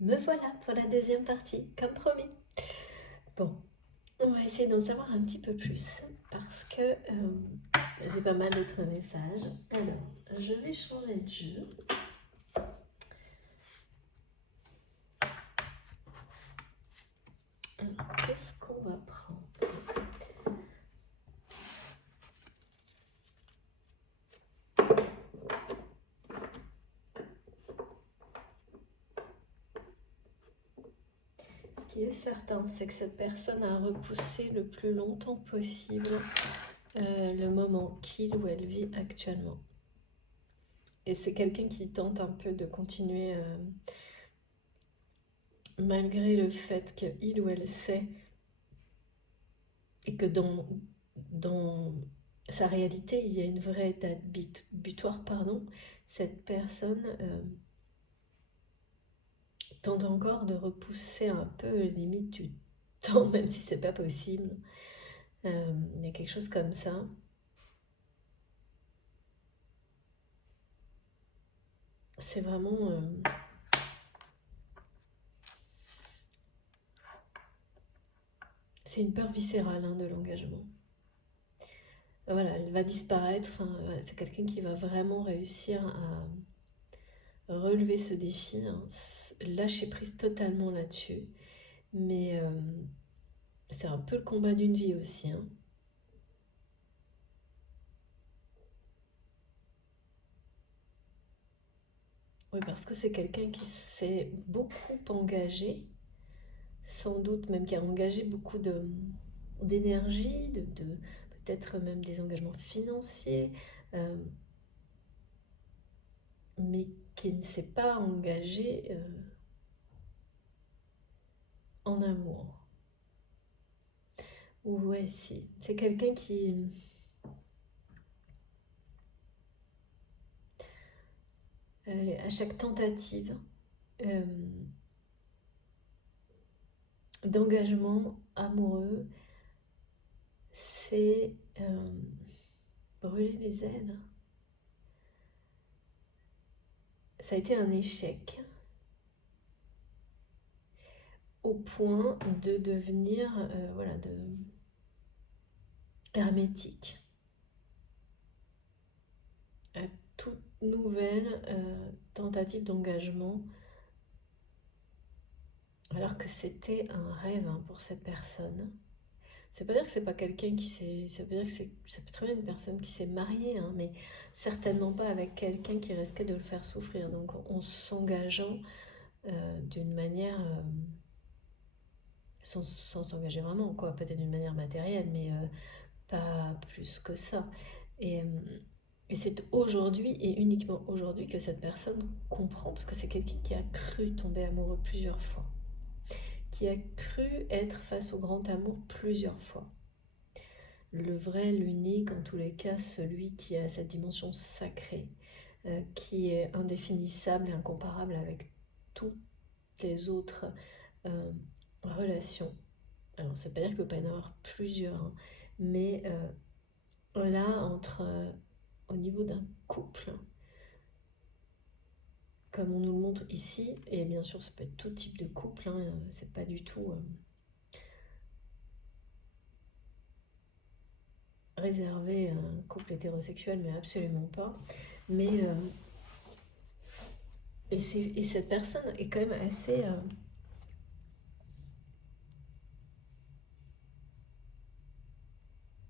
Me voilà pour la deuxième partie, comme promis. Bon, on va essayer d'en savoir un petit peu plus parce que j'ai pas mal d'autres messages. Alors, je vais changer de jeu. Alors, qu'est-ce qu'on va prendre? Ce qui est certain, c'est que cette personne a repoussé le plus longtemps possible le moment qu'il ou elle vit actuellement. Et c'est quelqu'un qui tente un peu de continuer, malgré le fait qu'il ou elle sait, et que dans sa réalité, il y a une vraie date butoir, pardon, cette personne tente encore de repousser un peu les limites du temps, même si c'est pas possible. Il y a quelque chose comme ça. C'est vraiment... c'est une peur viscérale de l'engagement. Voilà, elle va disparaître. Enfin, voilà, c'est quelqu'un qui va vraiment réussir à relever ce défi, lâcher prise totalement là-dessus. Mais c'est un peu le combat d'une vie aussi. Oui, parce que c'est quelqu'un qui s'est beaucoup engagé, sans doute même qui a engagé beaucoup d'énergie, peut-être même des engagements financiers, euh, mais qui ne s'est pas engagé en amour. Ouais, si. C'est quelqu'un qui, à chaque tentative euh, d'engagement amoureux, c'est brûler les ailes. Ça a été un échec au point de devenir voilà, hermétique à toute nouvelle tentative d'engagement, alors que c'était un rêve pour cette personne. Ça veut pas dire que c'est pas quelqu'un qui s'est. Ça veut dire que ça peut très bien être une personne qui s'est mariée, mais certainement pas avec quelqu'un qui risquait de le faire souffrir. Donc en s'engageant d'une manière. Sans s'engager vraiment, quoi. Peut-être d'une manière matérielle, mais pas plus que ça. Et, c'est aujourd'hui et uniquement aujourd'hui que cette personne comprend, parce que c'est quelqu'un qui a cru tomber amoureux plusieurs fois, qui a cru être face au grand amour plusieurs fois. Le vrai, l'unique, en tous les cas, celui qui a cette dimension sacrée, qui est indéfinissable et incomparable avec toutes les autres relations. Alors, ça ne veut pas dire qu'il ne peut pas y en avoir plusieurs, mais là, au niveau d'un couple, comme on nous le montre ici, et bien sûr, ça peut être tout type de couple, c'est pas du tout réservé à un couple hétérosexuel, mais absolument pas. Mais, et cette personne est quand même assez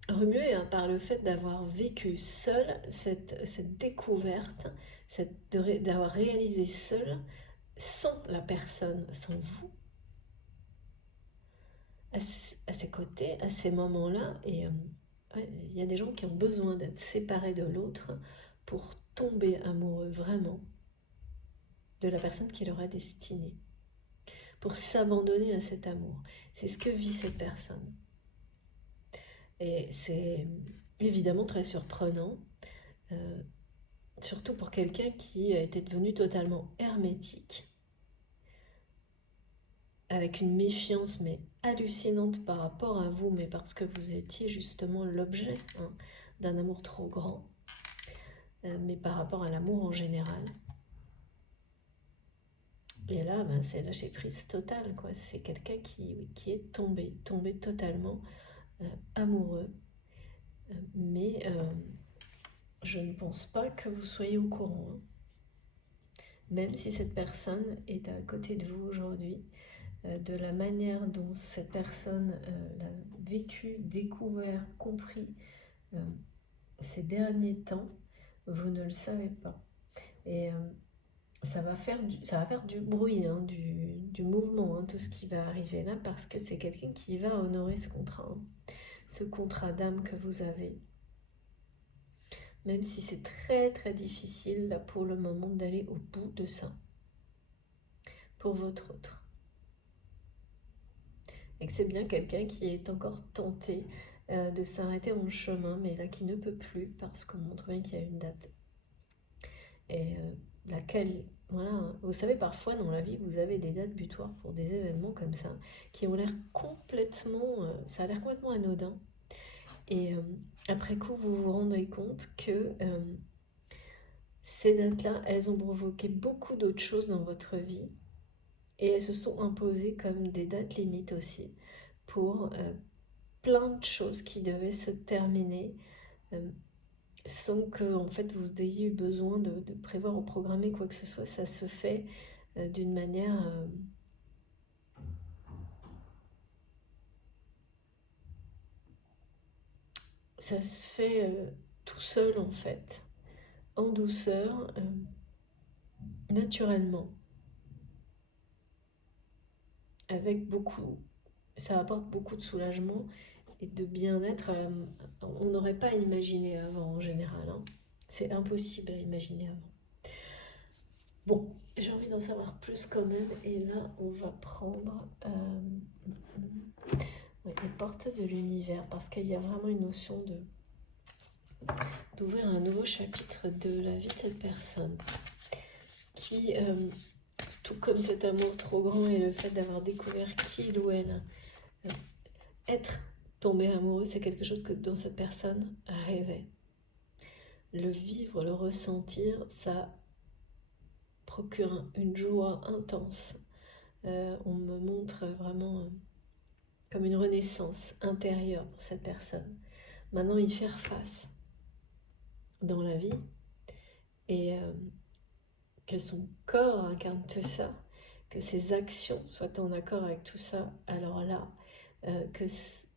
remuée par le fait d'avoir vécu seule cette découverte, d'avoir réalisé seule, sans la personne, sans vous, à ses côtés, à ces moments-là. Et ouais, il y a des gens qui ont besoin d'être séparés de l'autre pour tomber amoureux vraiment de la personne qui leur est destinée, pour s'abandonner à cet amour. C'est ce que vit cette personne. Et c'est évidemment très surprenant, euh, surtout pour quelqu'un qui était devenu totalement hermétique, avec une méfiance mais hallucinante par rapport à vous, mais parce que vous étiez justement l'objet d'un amour trop grand, mais par rapport à l'amour en général. Et là, ben, c'est lâcher prise totale, quoi. C'est quelqu'un qui est tombé totalement amoureux. Mais je ne pense pas que vous soyez au courant, hein. Même si cette personne est à côté de vous aujourd'hui, de la manière dont cette personne l'a vécu, découvert, compris ces derniers temps, vous ne le savez pas. Et ça va faire du bruit, hein, du mouvement, hein, tout ce qui va arriver là, parce que c'est quelqu'un qui va honorer ce contrat d'âme que vous avez. Même si c'est très très difficile là, pour le moment d'aller au bout de ça, pour votre autre. Et que c'est bien quelqu'un qui est encore tenté de s'arrêter en chemin, mais là qui ne peut plus parce qu'on montre bien qu'il y a une date. Et laquelle, voilà, hein. Vous savez, parfois dans la vie, vous avez des dates butoirs pour des événements comme ça, qui ont l'air complètement, ça a l'air complètement anodin. Et après coup, vous vous rendez compte que ces dates-là, elles ont provoqué beaucoup d'autres choses dans votre vie. Et elles se sont imposées comme des dates limites aussi, pour plein de choses qui devaient se terminer sans que en fait vous ayez eu besoin de prévoir ou programmer quoi que ce soit. Ça se fait d'une manière ça se fait tout seul en fait, en douceur, naturellement, avec beaucoup, ça apporte beaucoup de soulagement et de bien-être. On n'aurait pas imaginé avant en général, hein. C'est impossible à imaginer avant. Bon, j'ai envie d'en savoir plus quand même, et là on va prendre ouais, les portes de l'univers, parce qu'il y a vraiment une notion d'ouvrir un nouveau chapitre de la vie de cette personne, qui, tout comme cet amour trop grand et le fait d'avoir découvert qui il ou elle, être tombé amoureux, c'est quelque chose dont cette personne rêvait. Le vivre, le ressentir, ça procure une joie intense. On me montre vraiment comme une renaissance intérieure pour cette personne. Maintenant, y faire face dans la vie, et que son corps incarne tout ça, que ses actions soient en accord avec tout ça, alors là,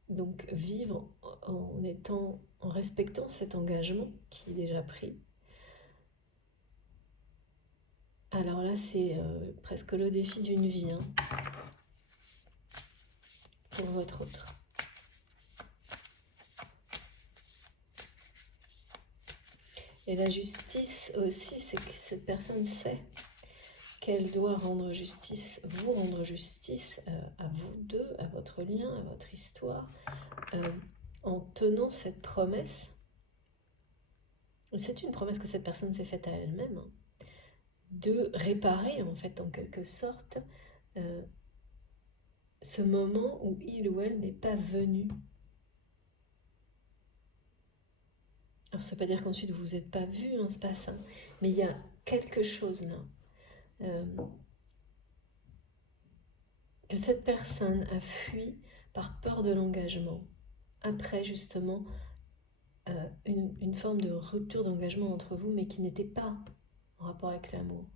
donc vivre en respectant cet engagement qui est déjà pris. Alors là, c'est presque le défi d'une vie, hein, pour votre autre. Et la justice aussi, c'est que cette personne sait qu'elle doit rendre justice, vous rendre justice à vous deux, à votre lien, à votre histoire, en tenant cette promesse. C'est une promesse que cette personne s'est faite à elle-même, hein, de réparer en fait en quelque sorte ce moment où il ou elle n'est pas venu. Alors ça ne veut pas dire qu'ensuite vous n'êtes pas vu, hein, c'est pas ça, mais il y a quelque chose là. Que cette personne a fui par peur de l'engagement, après justement une forme de rupture d'engagement entre vous, mais qui n'était pas en rapport avec l'amour,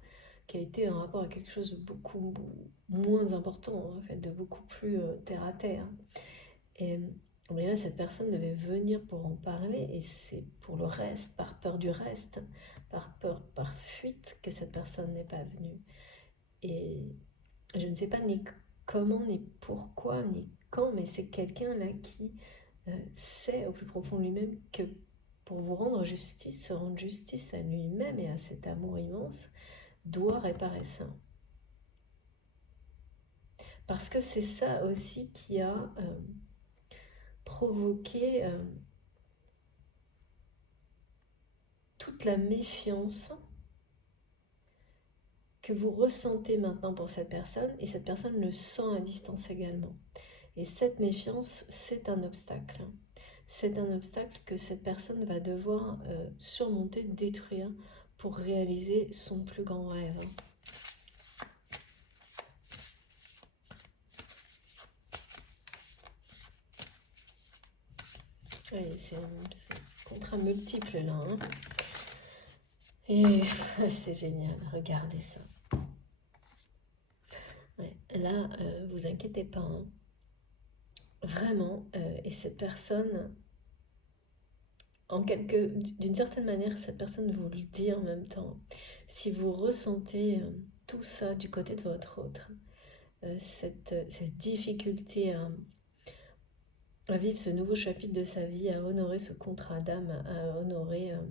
qui a été en rapport avec quelque chose de beaucoup moins important, en fait, de beaucoup plus terre à terre. Et mais là, cette personne devait venir pour en parler, et c'est pour le reste, par peur du reste, par peur, par fuite, que cette personne n'est pas venue. Et je ne sais pas ni comment, ni pourquoi, ni quand, mais c'est quelqu'un là qui sait au plus profond de lui-même que pour vous rendre justice, se rendre justice à lui-même et à cet amour immense, doit réparer ça. Parce que c'est ça aussi qui a provoqué toute la méfiance que vous ressentez maintenant pour cette personne, et cette personne le sent à distance également. Et cette méfiance, c'est un obstacle. C'est un obstacle que cette personne va devoir surmonter, détruire pour réaliser son plus grand rêve. Oui, c'est contrat multiple là. Hein. Et c'est génial, regardez ça. Ouais, là, vous inquiétez pas. Hein. Vraiment, et cette personne, d'une certaine manière, cette personne vous le dit en même temps. Si vous ressentez tout ça du côté de votre autre, cette difficulté à vivre ce nouveau chapitre de sa vie, à honorer ce contrat d'âme, à honorer, à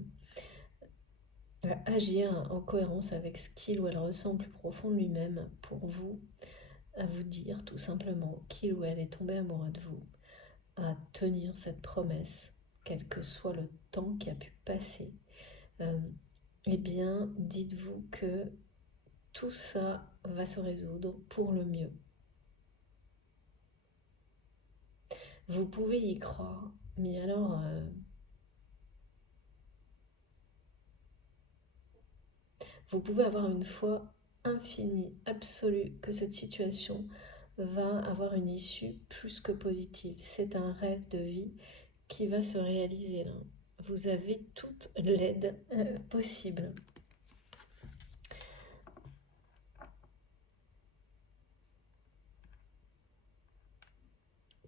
agir en cohérence avec ce qu'il ou elle ressent plus profond de lui-même pour vous, à vous dire tout simplement qu'il ou elle est tombé amoureux de vous, à tenir cette promesse, quel que soit le temps qui a pu passer, eh bien, dites-vous que tout ça va se résoudre pour le mieux. Vous pouvez y croire, mais alors, vous pouvez avoir une foi infinie, absolue, que cette situation va avoir une issue plus que positive. C'est un rêve de vie qui va se réaliser là. Vous avez toute l'aide possible.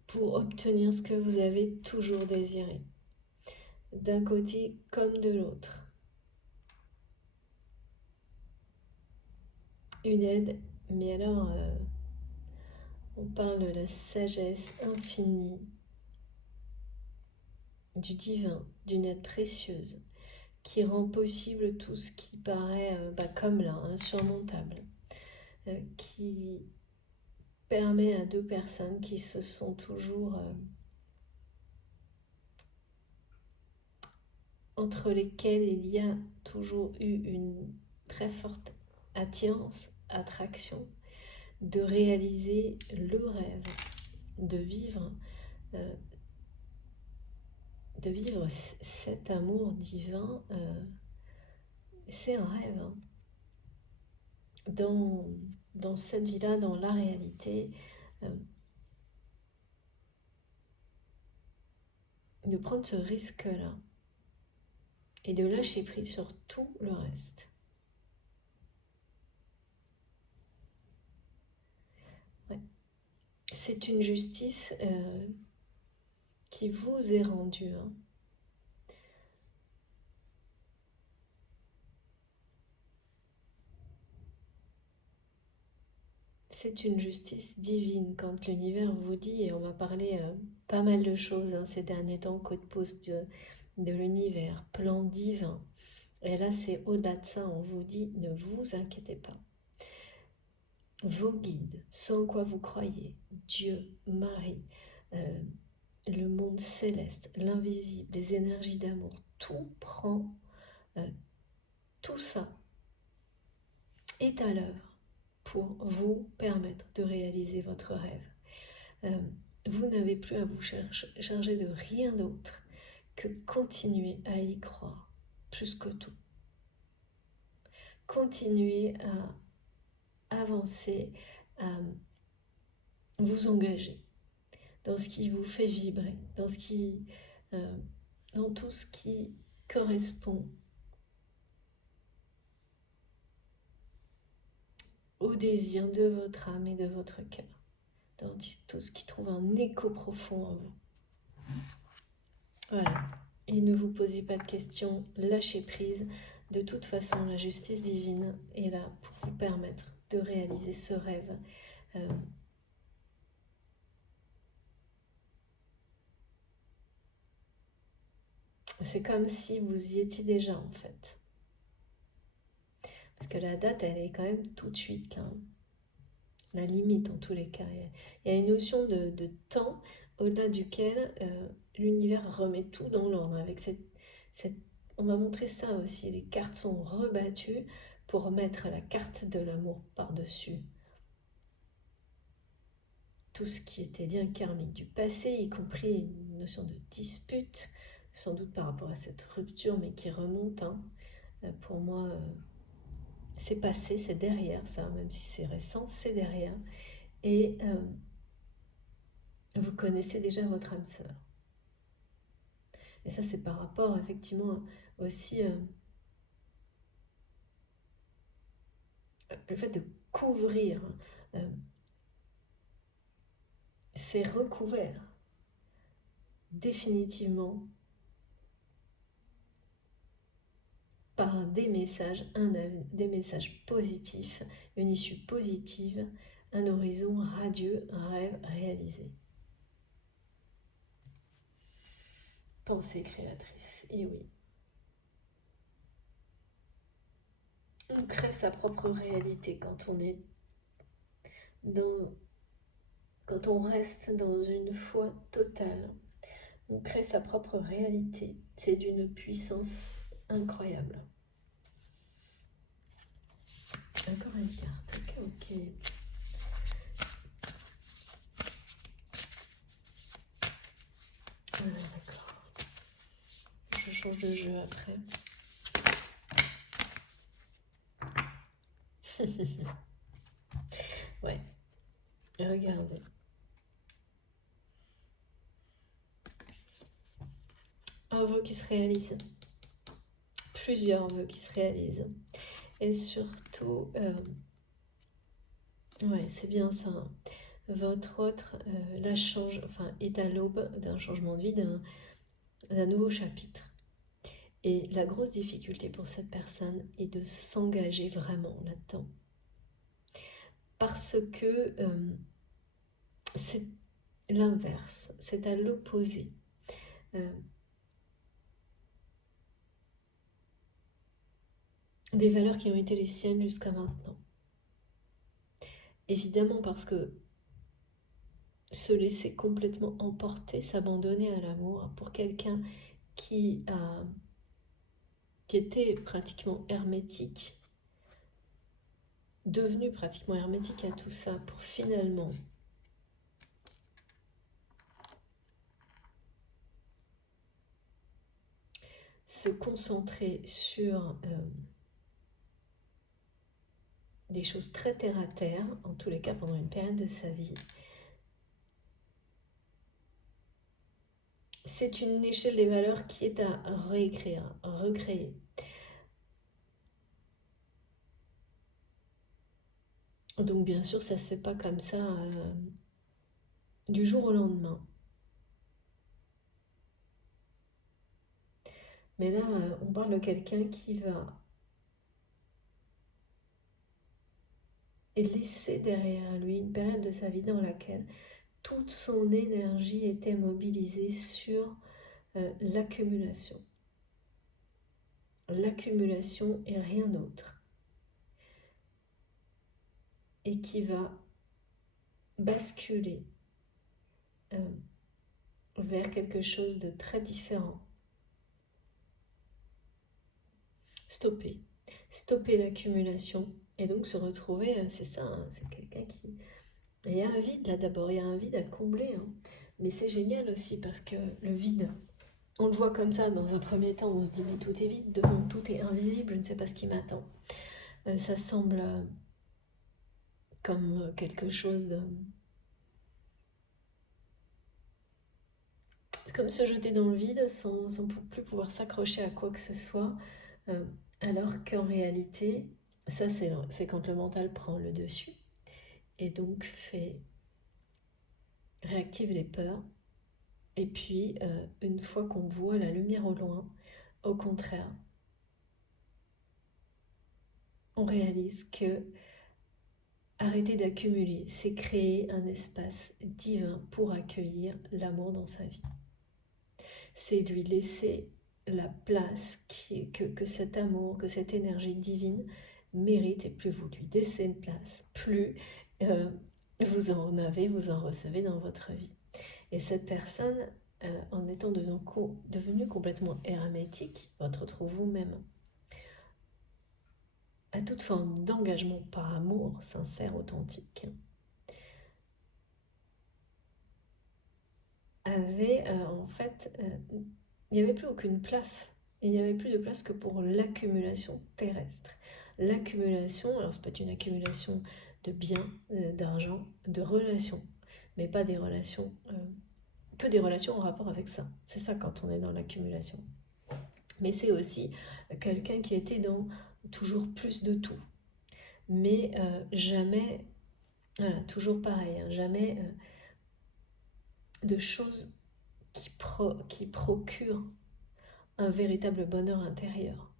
Pour obtenir ce que vous avez toujours désiré, d'un côté comme de l'autre. Une aide, mais alors on parle de la sagesse infinie, du divin, d'une aide précieuse qui rend possible tout ce qui paraît comme là, insurmontable, qui permet à deux personnes qui se sont toujours entre lesquelles il y a toujours eu une très forte attirance, attraction, de réaliser le rêve, de vivre cet amour divin. C'est un rêve. Hein. Dans cette vie-là, dans la réalité, de prendre ce risque-là et de lâcher prise sur tout le reste. Ouais. C'est une justice qui vous est rendue. Hein. C'est une justice divine quand l'univers vous dit, et on va parler pas mal de choses ces derniers temps, code post de l'univers, plan divin. Et là, c'est au-delà de ça, on vous dit, ne vous inquiétez pas. Vos guides, ce en quoi vous croyez, Dieu, Marie, le monde céleste, l'invisible, les énergies d'amour, tout prend, tout ça est à l'œuvre pour vous permettre de réaliser votre rêve. Vous n'avez plus à vous charger de rien d'autre que continuer à y croire, plus que tout. Continuez à avancer, à vous engager dans ce qui vous fait vibrer, dans tout ce qui correspond au désir de votre âme et de votre cœur, dans tout ce qui trouve un écho profond en vous. Voilà. Et ne vous posez pas de questions, lâchez prise. De toute façon, la justice divine est là pour vous permettre de réaliser ce rêve. C'est comme si vous y étiez déjà en fait. Parce que la date, elle est quand même tout de suite là. La limite en tous les cas. Il y a une notion de temps au-delà duquel l'univers remet tout dans l'ordre. Avec on m'a montré ça aussi, les cartes sont rebattues pour mettre la carte de l'amour par-dessus. Tout ce qui était lien karmique du passé, y compris une notion de dispute, sans doute par rapport à cette rupture, mais qui remonte. Hein. Pour moi, c'est passé, c'est derrière ça, même si c'est récent, c'est derrière. Et vous connaissez déjà votre âme sœur. Et ça, c'est par rapport, effectivement, aussi le fait de couvrir. euh, c'est recouvert définitivement par des messages, des messages positifs, une issue positive, un horizon radieux, un rêve réalisé. Pensée créatrice, et oui. On crée sa propre réalité quand on est dans, quand on reste dans une foi totale. On crée sa propre réalité. C'est d'une puissance incroyable. Encore une carte. Ok, ok. Voilà, d'accord. Je change de jeu après. Ouais. Regardez. Un vœu qui se réalise. Plusieurs vœux qui se réalisent. Et surtout, ouais, c'est bien ça. Votre autre est à l'aube d'un changement de vie, d'un nouveau chapitre. Et la grosse difficulté pour cette personne est de s'engager vraiment là-dedans. Parce que c'est l'inverse, c'est à l'opposé. Des valeurs qui ont été les siennes jusqu'à maintenant. Évidemment parce que se laisser complètement emporter, s'abandonner à l'amour pour quelqu'un qui était pratiquement hermétique, devenu pratiquement hermétique à tout ça, pour finalement se concentrer sur des choses très terre à terre, en tous les cas pendant une période de sa vie. C'est une échelle des valeurs qui est à réécrire, à recréer. Donc bien sûr, ça se fait pas comme ça du jour au lendemain. Mais là, on parle de quelqu'un qui va laisser derrière lui une période de sa vie dans laquelle toute son énergie était mobilisée sur l'accumulation. L'accumulation et rien d'autre. Et qui va basculer vers quelque chose de très différent. Stopper. Stopper l'accumulation. Et donc se retrouver, c'est ça, hein, c'est quelqu'un qui... Il y a un vide là d'abord, il y a un vide à combler. Hein. Mais c'est génial aussi parce que le vide, on le voit comme ça dans un premier temps, on se dit mais tout est vide, devant tout est invisible, je ne sais pas ce qui m'attend. Ça semble comme quelque chose de... Comme se jeter dans le vide sans plus pouvoir s'accrocher à quoi que ce soit. Euh, alors qu'en réalité, ça c'est quand le mental prend le dessus et donc réactive les peurs. Et puis, une fois qu'on voit la lumière au loin, au contraire, on réalise que arrêter d'accumuler, c'est créer un espace divin pour accueillir l'amour dans sa vie. C'est lui laisser la place que cet amour, que cette énergie divine mérite, et plus vous lui laissez une place, plus vous en avez, vous en recevez dans votre vie. Et cette personne, en étant devenue complètement hermétique, votre vous-même, à toute forme d'engagement par amour sincère, authentique, avait en fait, il n'y avait plus aucune place. Il n'y avait plus de place que pour l'accumulation terrestre. L'accumulation, alors ça peut être une accumulation de biens, d'argent, de relations, mais pas des relations que des relations en rapport avec ça. C'est ça quand on est dans l'accumulation. Mais c'est aussi quelqu'un qui était dans toujours plus de tout. Mais jamais, voilà, toujours pareil, hein, jamais de choses qui procurent un véritable bonheur intérieur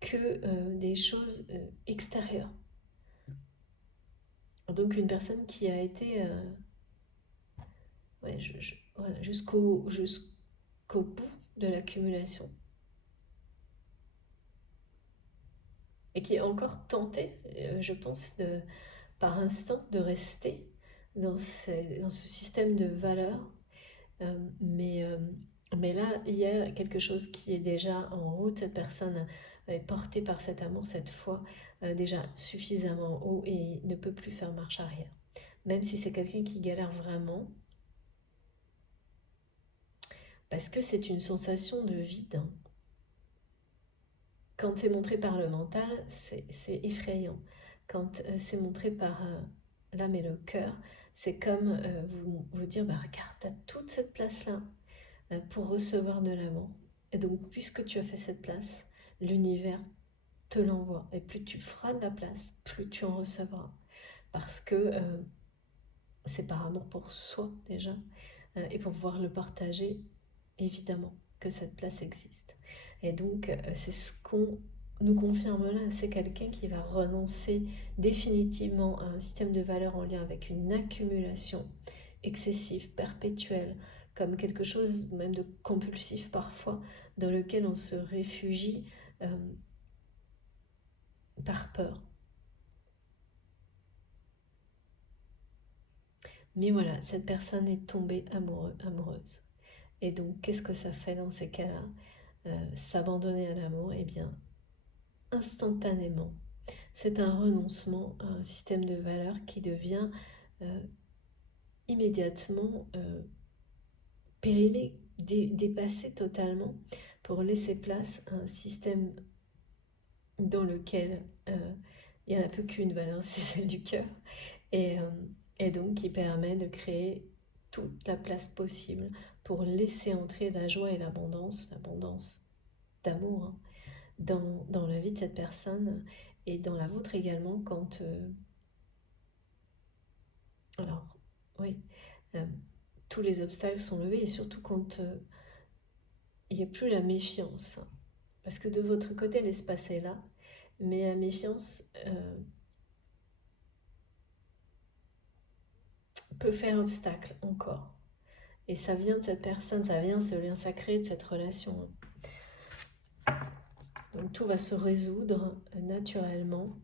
que des choses extérieures. Donc une personne qui a été ouais, voilà, jusqu'au bout de l'accumulation et qui est encore tentée, je pense, par instinct de rester dans ce système de valeurs. Euh, mais, euh, mais là, il y a quelque chose qui est déjà en route. Cette personne est portée par cet amour, cette foi, déjà suffisamment haut et ne peut plus faire marche arrière. Même si c'est quelqu'un qui galère vraiment, parce que c'est une sensation de vide, hein. Quand c'est montré par le mental, c'est effrayant. Quand c'est montré par l'âme et le cœur, c'est comme vous dire, bah, regarde, tu as toute cette place-là pour recevoir de l'amour. Et donc, puisque tu as fait cette place, l'univers te l'envoie. Et plus tu feras de la place, plus tu en recevras. Parce que c'est par amour pour soi déjà, et pour pouvoir le partager, évidemment, que cette place existe. Et donc, c'est ce qu'on nous confirme là, c'est quelqu'un qui va renoncer définitivement à un système de valeurs en lien avec une accumulation excessive, perpétuelle, comme quelque chose même de compulsif parfois, dans lequel on se réfugie par peur. Mais voilà, cette personne est tombée amoureuse. Et donc, qu'est-ce que ça fait dans ces cas-là? S'abandonner à l'amour, eh bien, instantanément, c'est un renoncement à un système de valeurs qui devient immédiatement périmé, dépassé totalement, pour laisser place à un système dans lequel il n'y en a plus qu'une valeur, c'est celle du cœur, et, euh, et donc qui permet de créer toute la place possible pour laisser entrer la joie et l'abondance d'amour, hein, dans la vie de cette personne et dans la vôtre également quand... alors, oui, euh, tous les obstacles sont levés et surtout quand il n'y a plus la méfiance. Parce que de votre côté, l'espace est là, mais la méfiance peut faire obstacle encore. Et ça vient de cette personne, ça vient de ce lien sacré, de cette relation. Donc tout va se résoudre naturellement,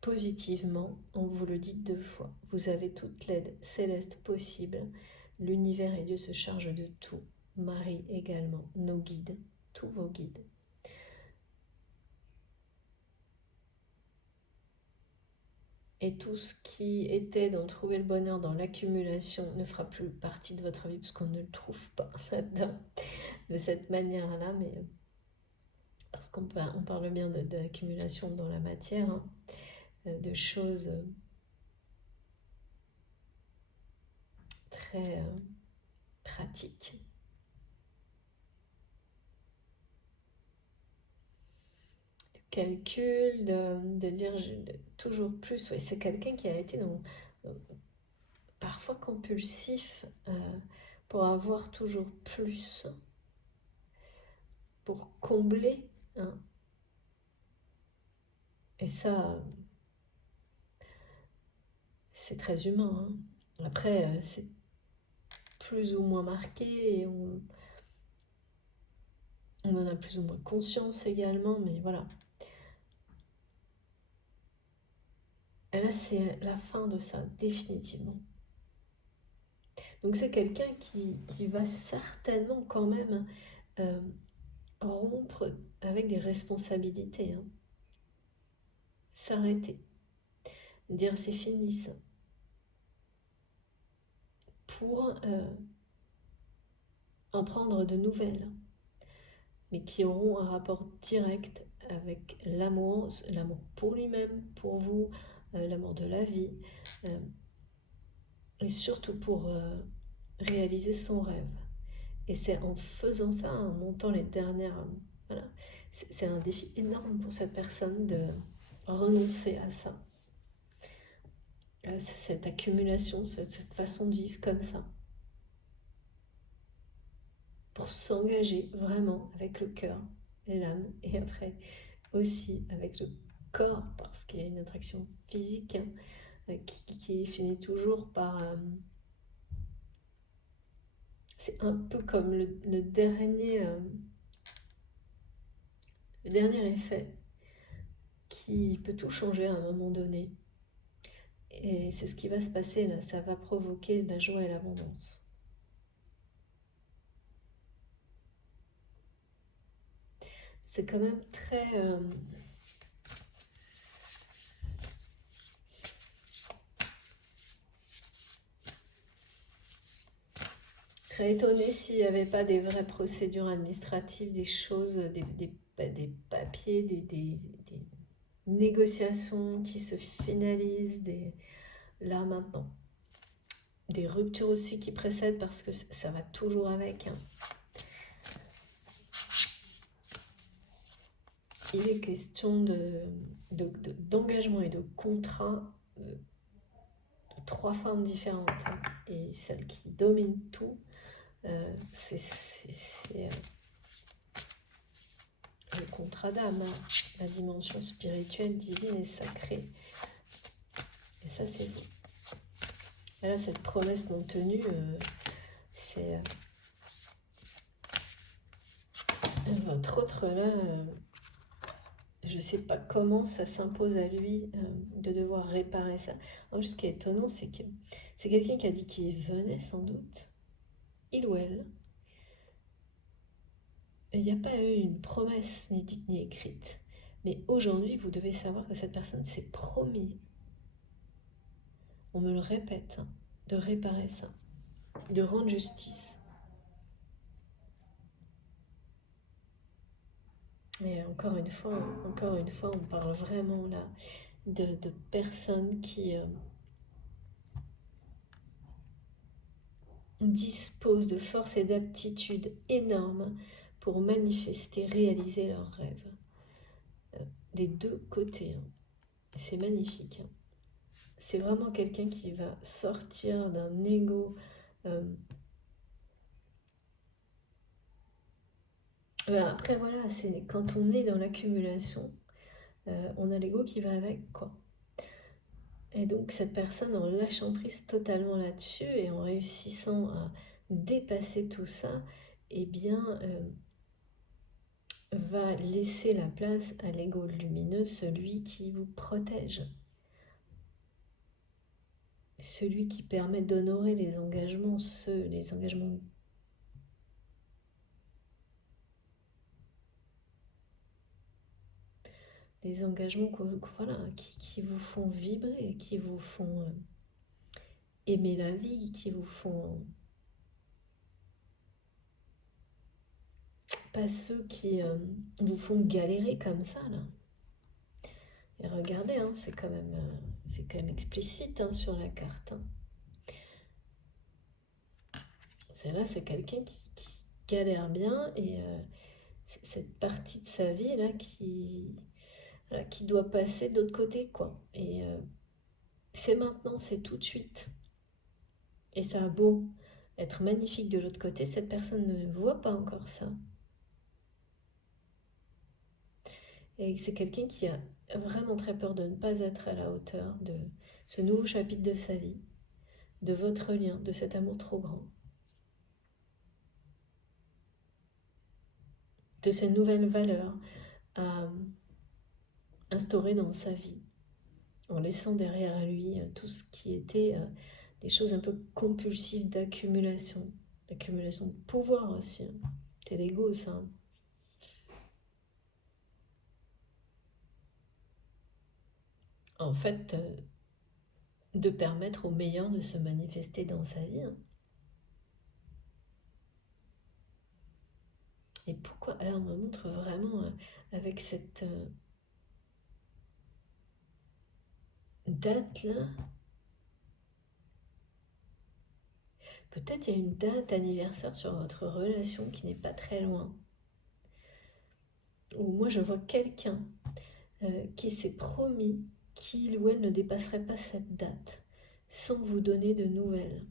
positivement. On vous le dit 2 fois. Vous avez toute l'aide céleste possible. L'univers et Dieu se chargent de tout. Marie également, nos guides, tous vos guides. Et tout ce qui était dans trouver le bonheur dans l'accumulation ne fera plus partie de votre vie parce qu'on ne le trouve pas là-dedans de cette manière-là, mais parce qu'on parle bien d'accumulation dans la matière, hein, de choses très pratiques. Calcul, de dire toujours plus. Ouais, c'est quelqu'un qui a été parfois compulsif pour avoir toujours plus, pour combler, hein. Et ça, c'est très humain, hein. Après, c'est plus ou moins marqué et on en a plus ou moins conscience également, mais voilà. Et là, c'est la fin de ça, définitivement. Donc c'est quelqu'un qui va certainement quand même rompre avec des responsabilités, hein. S'arrêter, dire c'est fini ça, pour en prendre de nouvelles, mais qui auront un rapport direct avec l'amour pour lui-même, pour vous, l'amour de la vie, et surtout pour réaliser son rêve. Et c'est en faisant ça, en montant les dernières... Voilà, c'est un défi énorme pour cette personne de renoncer à ça, à cette accumulation, cette façon de vivre comme ça, pour s'engager vraiment avec le cœur et l'âme, et après aussi avec le corps, parce qu'il y a une attraction physique qui finit toujours par... c'est un peu comme le dernier effet qui peut tout changer à un moment donné. Et c'est ce qui va se passer là, ça va provoquer la joie et l'abondance. C'est quand même très étonné s'il n'y avait pas des vraies procédures administratives, des choses, des papiers, des négociations qui se finalisent, là maintenant. Des ruptures aussi qui précèdent parce que ça va toujours avec. Hein. Il est question d'engagement et de contrat de 3 formes différentes. Hein. Et celle qui domine tout, c'est le contrat d'âme, hein. La dimension spirituelle, divine et sacrée. Et ça, c'est vous. Et là, cette promesse non tenue, c'est votre autre là. Je ne sais pas comment ça s'impose à lui de devoir réparer ça. En plus, ce qui est étonnant, c'est que c'est quelqu'un qui a dit qu'il venait sans doute, il ou elle. Il n'y a pas eu une promesse ni dite ni écrite. Mais aujourd'hui, vous devez savoir que cette personne s'est promis, on me le répète, hein, de réparer ça, de rendre justice. Et encore une fois, on parle vraiment là de personnes qui disposent de force et d'aptitude énormes pour manifester, réaliser leurs rêves. Des deux côtés. Hein. C'est magnifique. Hein. C'est vraiment quelqu'un qui va sortir d'un ego. Après, voilà, c'est quand on est dans l'accumulation, on a l'ego qui va avec, quoi. Et donc, cette personne, en lâchant prise totalement là-dessus et en réussissant à dépasser tout ça, eh bien, va laisser la place à l'ego lumineux, celui qui vous protège. Celui qui permet d'honorer les engagements, les engagements voilà, qui vous font vibrer, qui vous font aimer la vie, qui vous font... Pas ceux qui vous font galérer comme ça, là. Et regardez, hein, c'est quand même explicite hein, sur la carte. Hein. Celle-là, c'est quelqu'un qui galère bien et cette partie de sa vie là qui doit passer de l'autre côté, quoi. Et c'est maintenant, c'est tout de suite. Et ça a beau être magnifique de l'autre côté, cette personne ne voit pas encore ça. Et c'est quelqu'un qui a vraiment très peur de ne pas être à la hauteur de ce nouveau chapitre de sa vie, de votre lien, de cet amour trop grand, de ces nouvelles valeurs à instaurer dans sa vie, en laissant derrière lui tout ce qui était des choses un peu compulsives d'accumulation de pouvoir aussi. Hein. C'est l'ego, ça. Hein. En fait, de permettre au meilleur de se manifester dans sa vie. Hein. Et pourquoi? Alors, on me montre vraiment avec cette date-là, Peut-être il y a une date anniversaire sur votre relation qui n'est pas très loin. Ou moi je vois quelqu'un qui s'est promis qu'il ou elle ne dépasserait pas cette date sans vous donner de nouvelles.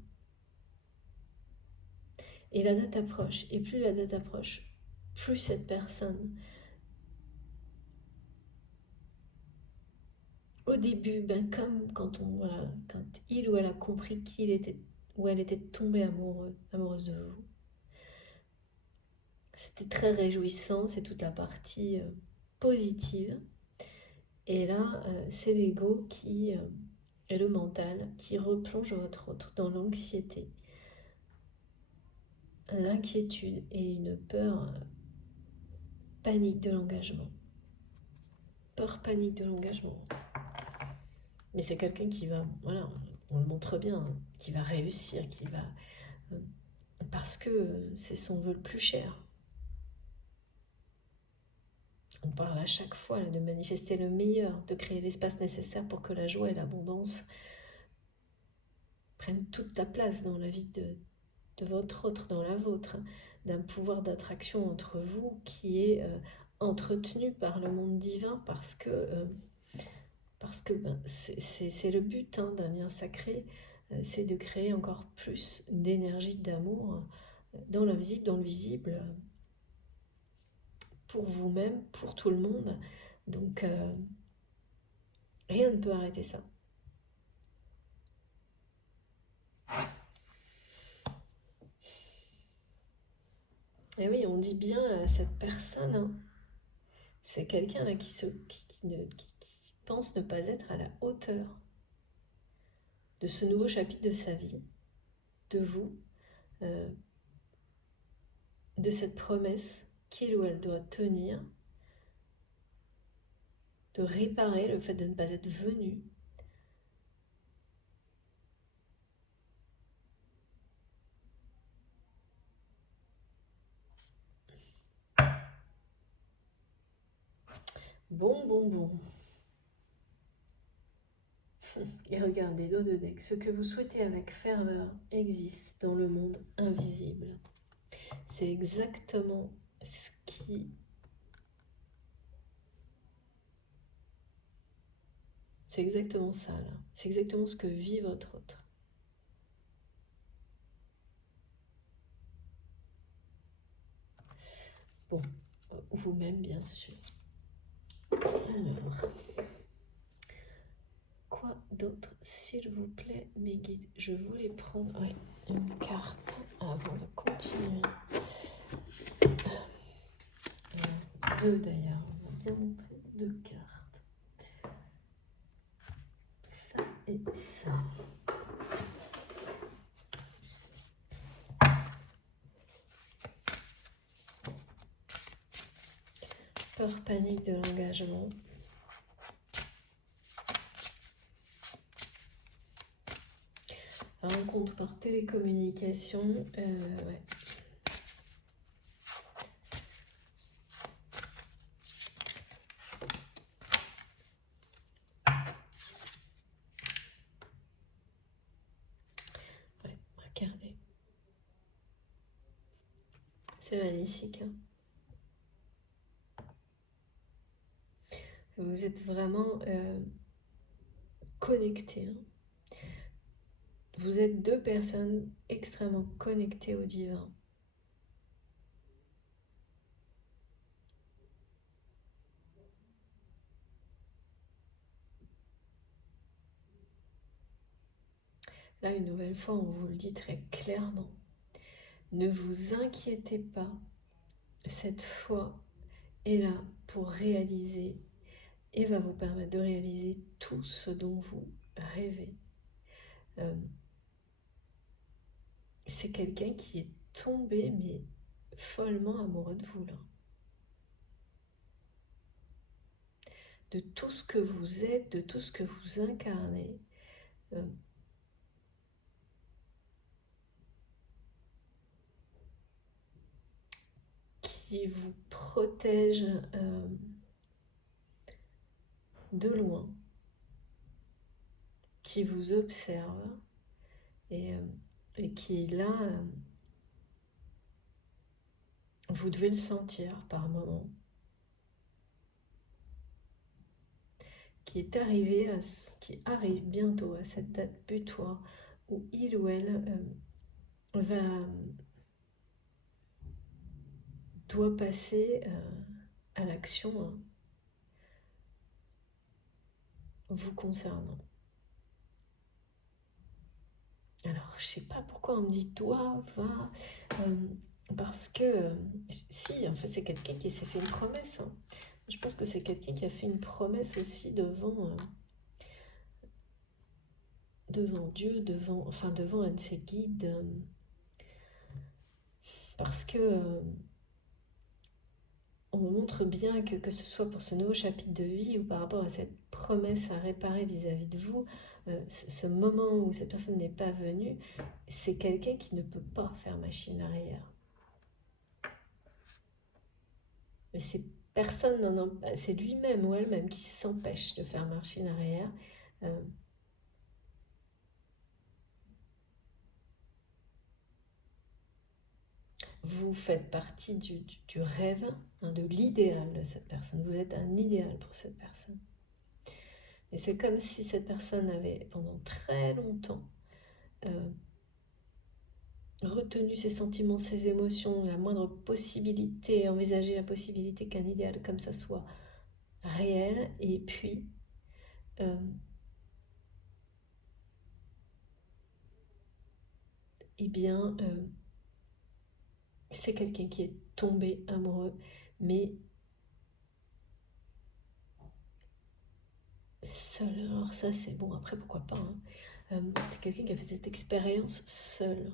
Et la date approche, et plus la date approche, plus cette personne, au début, comme quand il ou elle a compris qu'il était ou elle était tombée amoureuse de vous, c'était très réjouissant, c'est toute la partie positive. Et là, c'est l'ego et le mental qui replonge votre autre dans l'anxiété, l'inquiétude et une peur panique de l'engagement. Peur panique de l'engagement. Mais c'est quelqu'un qui va, voilà, on le montre bien, hein, qui va réussir, euh, parce que c'est son vœu le plus cher. On parle à chaque fois là, de manifester le meilleur, de créer l'espace nécessaire pour que la joie et l'abondance prennent toute la place dans la vie de votre autre, dans la vôtre, d'un pouvoir d'attraction entre vous qui est entretenu par le monde divin parce que c'est le but d'un lien sacré, c'est de créer encore plus d'énergie d'amour dans l'invisible, dans le visible, pour vous-même, pour tout le monde. Donc rien ne peut arrêter ça. Et oui, on dit bien à cette personne, hein, c'est quelqu'un là qui pense ne pas être à la hauteur de ce nouveau chapitre de sa vie, de vous, euh, de cette promesse qu'il ou elle doit tenir, de réparer le fait de ne pas être venu. Bon. Et regardez, dos de deck, ce que vous souhaitez avec ferveur existe dans le monde invisible. C'est exactement ce qui... C'est exactement ça, là. C'est exactement ce que vit votre autre. Bon, vous-même, bien sûr. Alors, quoi d'autre, s'il vous plaît, mes guides? Je voulais prendre une carte avant de continuer. Deux d'ailleurs, on va bien montrer deux cartes. Ça et ça. Peur, panique de l'engagement. Rencontre par télécommunication. Ouais. Ouais, regardez. C'est magnifique. Hein. Vous êtes vraiment connectés. Hein. Vous êtes deux personnes extrêmement connectées au divin. Là, une nouvelle fois, on vous le dit très clairement. Ne vous inquiétez pas. Cette foi est là pour réaliser et va vous permettre de réaliser tout ce dont vous rêvez. C'est quelqu'un qui est tombé, mais follement amoureux de vous, là. De tout ce que vous êtes, de tout ce que vous incarnez. Qui vous protège de loin, qui vous observe. Et et qui est là, vous devez le sentir par moment, qui arrive bientôt à cette date butoir où il ou elle doit passer à l'action, hein, vous concernant. Alors, je sais pas pourquoi on me dit doit, va, parce que si, en fait, c'est quelqu'un qui s'est fait une promesse, hein. Je pense que c'est quelqu'un qui a fait une promesse aussi devant Dieu, devant un de ses guides, parce que on me montre bien que ce soit pour ce nouveau chapitre de vie ou par rapport à cette promesse à réparer vis-à-vis de vous, ce moment où cette personne n'est pas venue, c'est quelqu'un qui ne peut pas faire machine arrière. Mais c'est personne, c'est lui-même ou elle-même qui s'empêche de faire machine arrière. Euh, vous faites partie du rêve, hein, de l'idéal de cette personne. Vous êtes un idéal pour cette personne. Et c'est comme si cette personne avait, pendant très longtemps, retenu ses sentiments, ses émotions, la moindre possibilité, envisager la possibilité qu'un idéal comme ça soit réel, et puis euh, eh bien, c'est quelqu'un qui est tombé amoureux, mais seul. Alors ça, c'est bon, après, pourquoi pas, hein. C'est quelqu'un qui a fait cette expérience seul.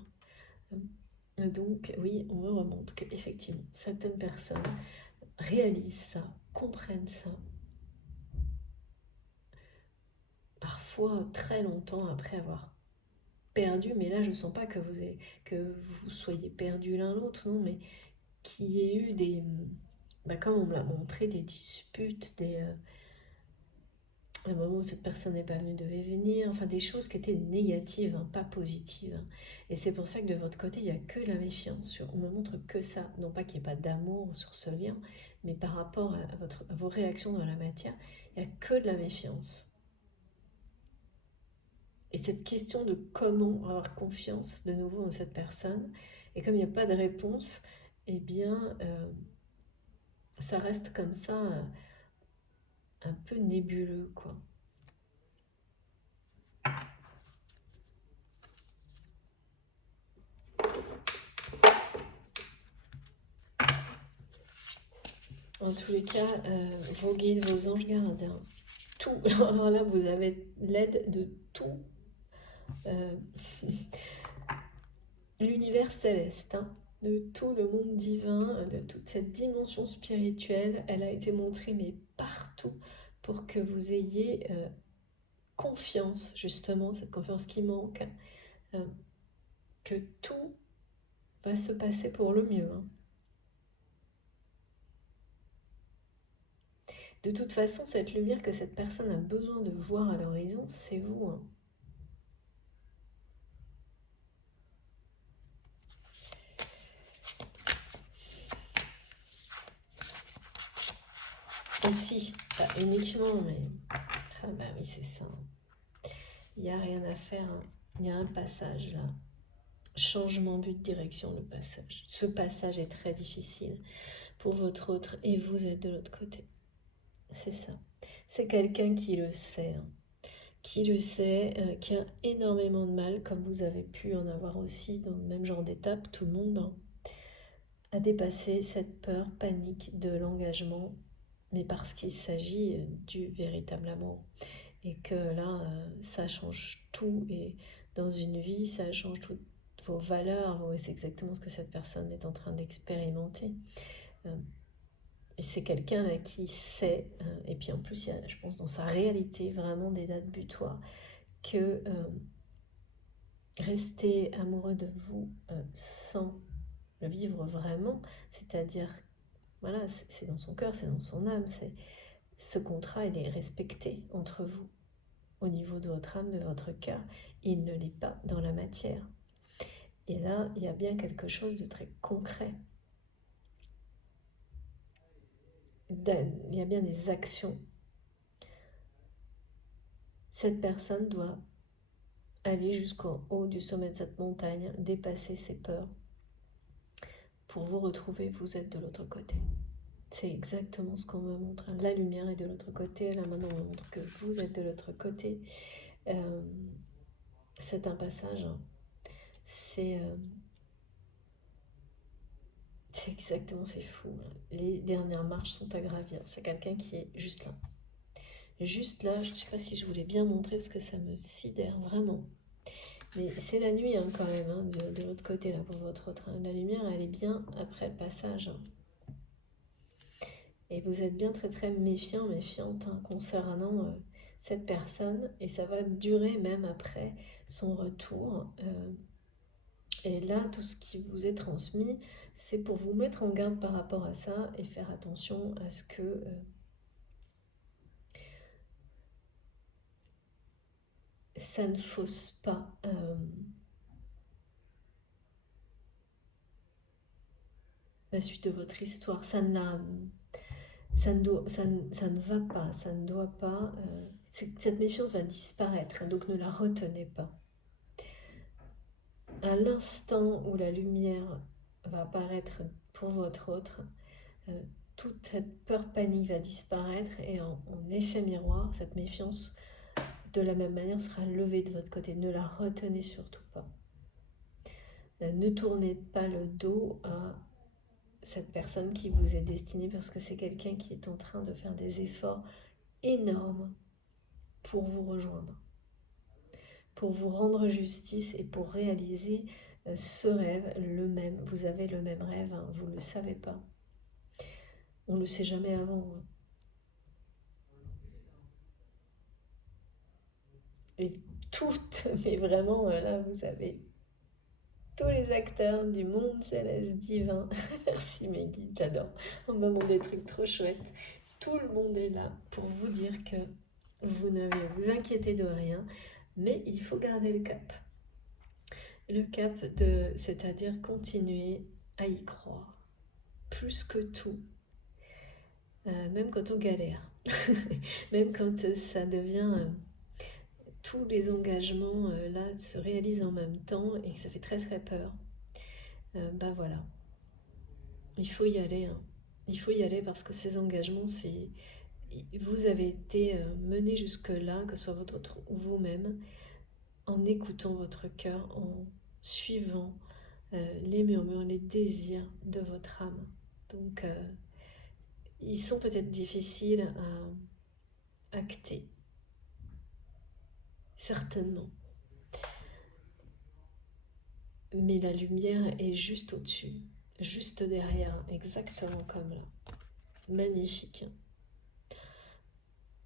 Donc, oui, on me remonte qu'effectivement, certaines personnes réalisent ça, comprennent ça, parfois très longtemps après avoir perdu, mais là je ne sens pas que vous soyez perdus l'un l'autre, non, mais qu'il y ait eu comme on me l'a montré, des disputes, un moment où cette personne n'est pas venue, devait venir, enfin des choses qui étaient négatives, hein, pas positives, hein. Et c'est pour ça que de votre côté, il n'y a que de la méfiance. On me montre que ça, non pas qu'il n'y ait pas d'amour sur ce lien, mais par rapport à vos réactions dans la matière, il n'y a que de la méfiance. Et cette question de comment avoir confiance de nouveau en cette personne, et comme il n'y a pas de réponse, eh bien, ça reste comme ça, un peu nébuleux, quoi. En tous les cas, vos guides, vos anges gardiens, tout. Alors là, vous avez l'aide de tout l'univers céleste, hein, de tout le monde divin, de toute cette dimension spirituelle. Elle a été montrée, mais partout, pour que vous ayez confiance, justement, cette confiance qui manque, euh, que tout va se passer pour le mieux, hein. De toute façon, cette lumière que cette personne a besoin de voir à l'horizon, c'est vous, hein. Aussi, pas uniquement, mais ah bah oui, c'est ça, hein. Il n'y a rien à faire, hein. Il y a un passage là. Changement but de direction, le passage. Ce passage est très difficile pour votre autre et vous êtes de l'autre côté. C'est ça. C'est quelqu'un qui le sait, hein. Qui le sait, qui a énormément de mal, comme vous avez pu en avoir aussi dans le même genre d'étape, tout le monde, hein, à dépasser cette peur, panique de l'engagement, mais parce qu'il s'agit du véritable amour. Et que là, ça change tout, et dans une vie, ça change toutes vos valeurs, et c'est exactement ce que cette personne est en train d'expérimenter. Et c'est quelqu'un là qui sait, et puis en plus, il y a, je pense, dans sa réalité, vraiment des dates butoirs, que rester amoureux de vous sans le vivre vraiment, c'est-à-dire, voilà, c'est dans son cœur, c'est dans son âme, ce contrat, il est respecté entre vous, au niveau de votre âme, de votre cœur, il ne l'est pas dans la matière. Et là, il y a bien quelque chose de très concret. Il y a bien des actions. Cette personne doit aller jusqu'en haut du sommet de cette montagne, dépasser ses peurs. Pour vous retrouver, vous êtes de l'autre côté. C'est exactement ce qu'on me montre. La lumière est de l'autre côté. Là maintenant, on me montre que vous êtes de l'autre côté. C'est un passage. C'est exactement, c'est fou. Les dernières marches sont à gravir. C'est quelqu'un qui est juste là. Juste là, je ne sais pas si je voulais bien montrer parce que ça me sidère vraiment. Mais c'est la nuit quand même, de l'autre côté là pour votre autre. La lumière, elle est bien après le passage. Et vous êtes bien très très méfiant, méfiante concernant cette personne. Et ça va durer même après son retour. Et là, tout ce qui vous est transmis, c'est pour vous mettre en garde par rapport à ça et faire attention à ce que ça ne fausse pas la suite de votre histoire. Ça ne va pas, ça ne doit pas. Cette méfiance va disparaître, donc ne la retenez pas. À l'instant où la lumière va apparaître pour votre autre, toute cette peur panique va disparaître et en effet miroir, cette méfiance de la même manière sera levée de votre côté. Ne la retenez surtout pas. Ne tournez pas le dos à cette personne qui vous est destinée parce que c'est quelqu'un qui est en train de faire des efforts énormes pour vous rejoindre, pour vous rendre justice et pour réaliser ce rêve, le même. Vous avez le même rêve, vous ne le savez pas. On ne le sait jamais avant. Et toutes, mais vraiment, là, vous avez tous les acteurs du monde céleste divin. Merci mes guides, j'adore. On me montre des trucs trop chouettes. Tout le monde est là pour vous dire que vous n'avez à vous inquiéter de rien, mais il faut garder le cap. Le cap c'est-à-dire continuer à y croire, plus que tout, même quand on galère, même quand ça devient, tous les engagements là se réalisent en même temps et que ça fait très très peur. Bah voilà, il faut y aller. Il faut y aller parce que ces engagements, vous avez été mené jusque-là, que ce soit votre autre ou vous-même, en écoutant votre cœur, en suivant les murmures, les désirs de votre âme. Donc, ils sont peut-être difficiles à acter, certainement. Mais la lumière est juste au-dessus, juste derrière, exactement comme là. Magnifique.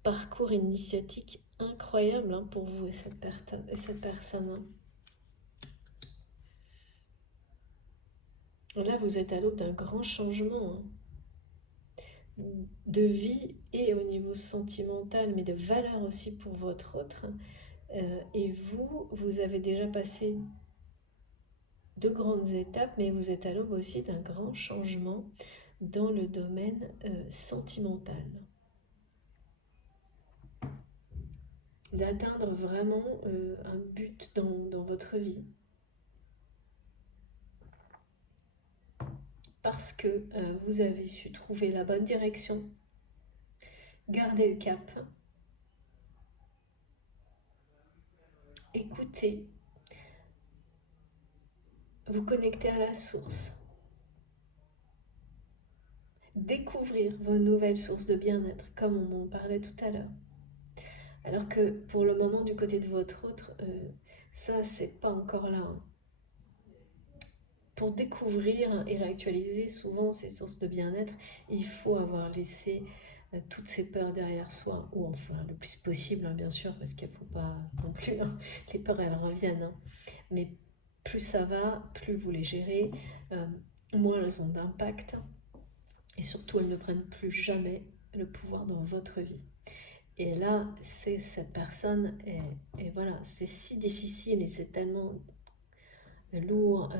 Parcours initiatique incroyable pour vous et cette personne. Là, vous êtes à l'aube d'un grand changement de vie et au niveau sentimental, mais de valeur aussi pour votre autre. Et vous avez déjà passé de grandes étapes, mais vous êtes à l'aube aussi d'un grand changement dans le domaine sentimental. D'atteindre vraiment un but dans votre vie. Parce que vous avez su trouver la bonne direction, garder le cap, écouter, vous connecter à la source, découvrir vos nouvelles sources de bien-être, comme on en parlait tout à l'heure. Alors que pour le moment, du côté de votre autre, ça, c'est pas encore là. Pour découvrir et réactualiser souvent ces sources de bien-être, il faut avoir laissé toutes ces peurs derrière soi, ou enfin le plus possible, bien sûr, parce qu'il ne faut pas non plus, les peurs elles reviennent, mais plus ça va, plus vous les gérez, moins elles ont d'impact, et surtout elles ne prennent plus jamais le pouvoir dans votre vie. Et là, c'est cette personne, et voilà, c'est si difficile et c'est tellement lourd,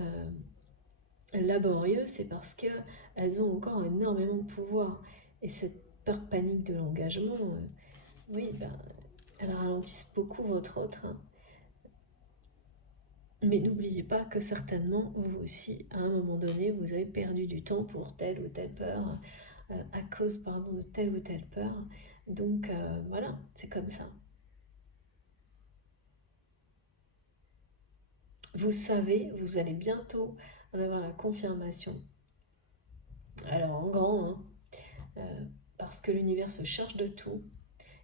laborieux, c'est parce qu'elles ont encore énormément de pouvoir. Et cette peur panique de l'engagement, oui, ben, elles ralentissent beaucoup votre autre, hein. Mais n'oubliez pas que certainement, vous aussi, à un moment donné, vous avez perdu du temps pour telle ou telle peur, à cause, pardon, de telle ou telle peur. Donc voilà, c'est comme ça. Vous savez, vous allez bientôt en avoir la confirmation. Alors en grand, hein, euh, parce que l'univers se charge de tout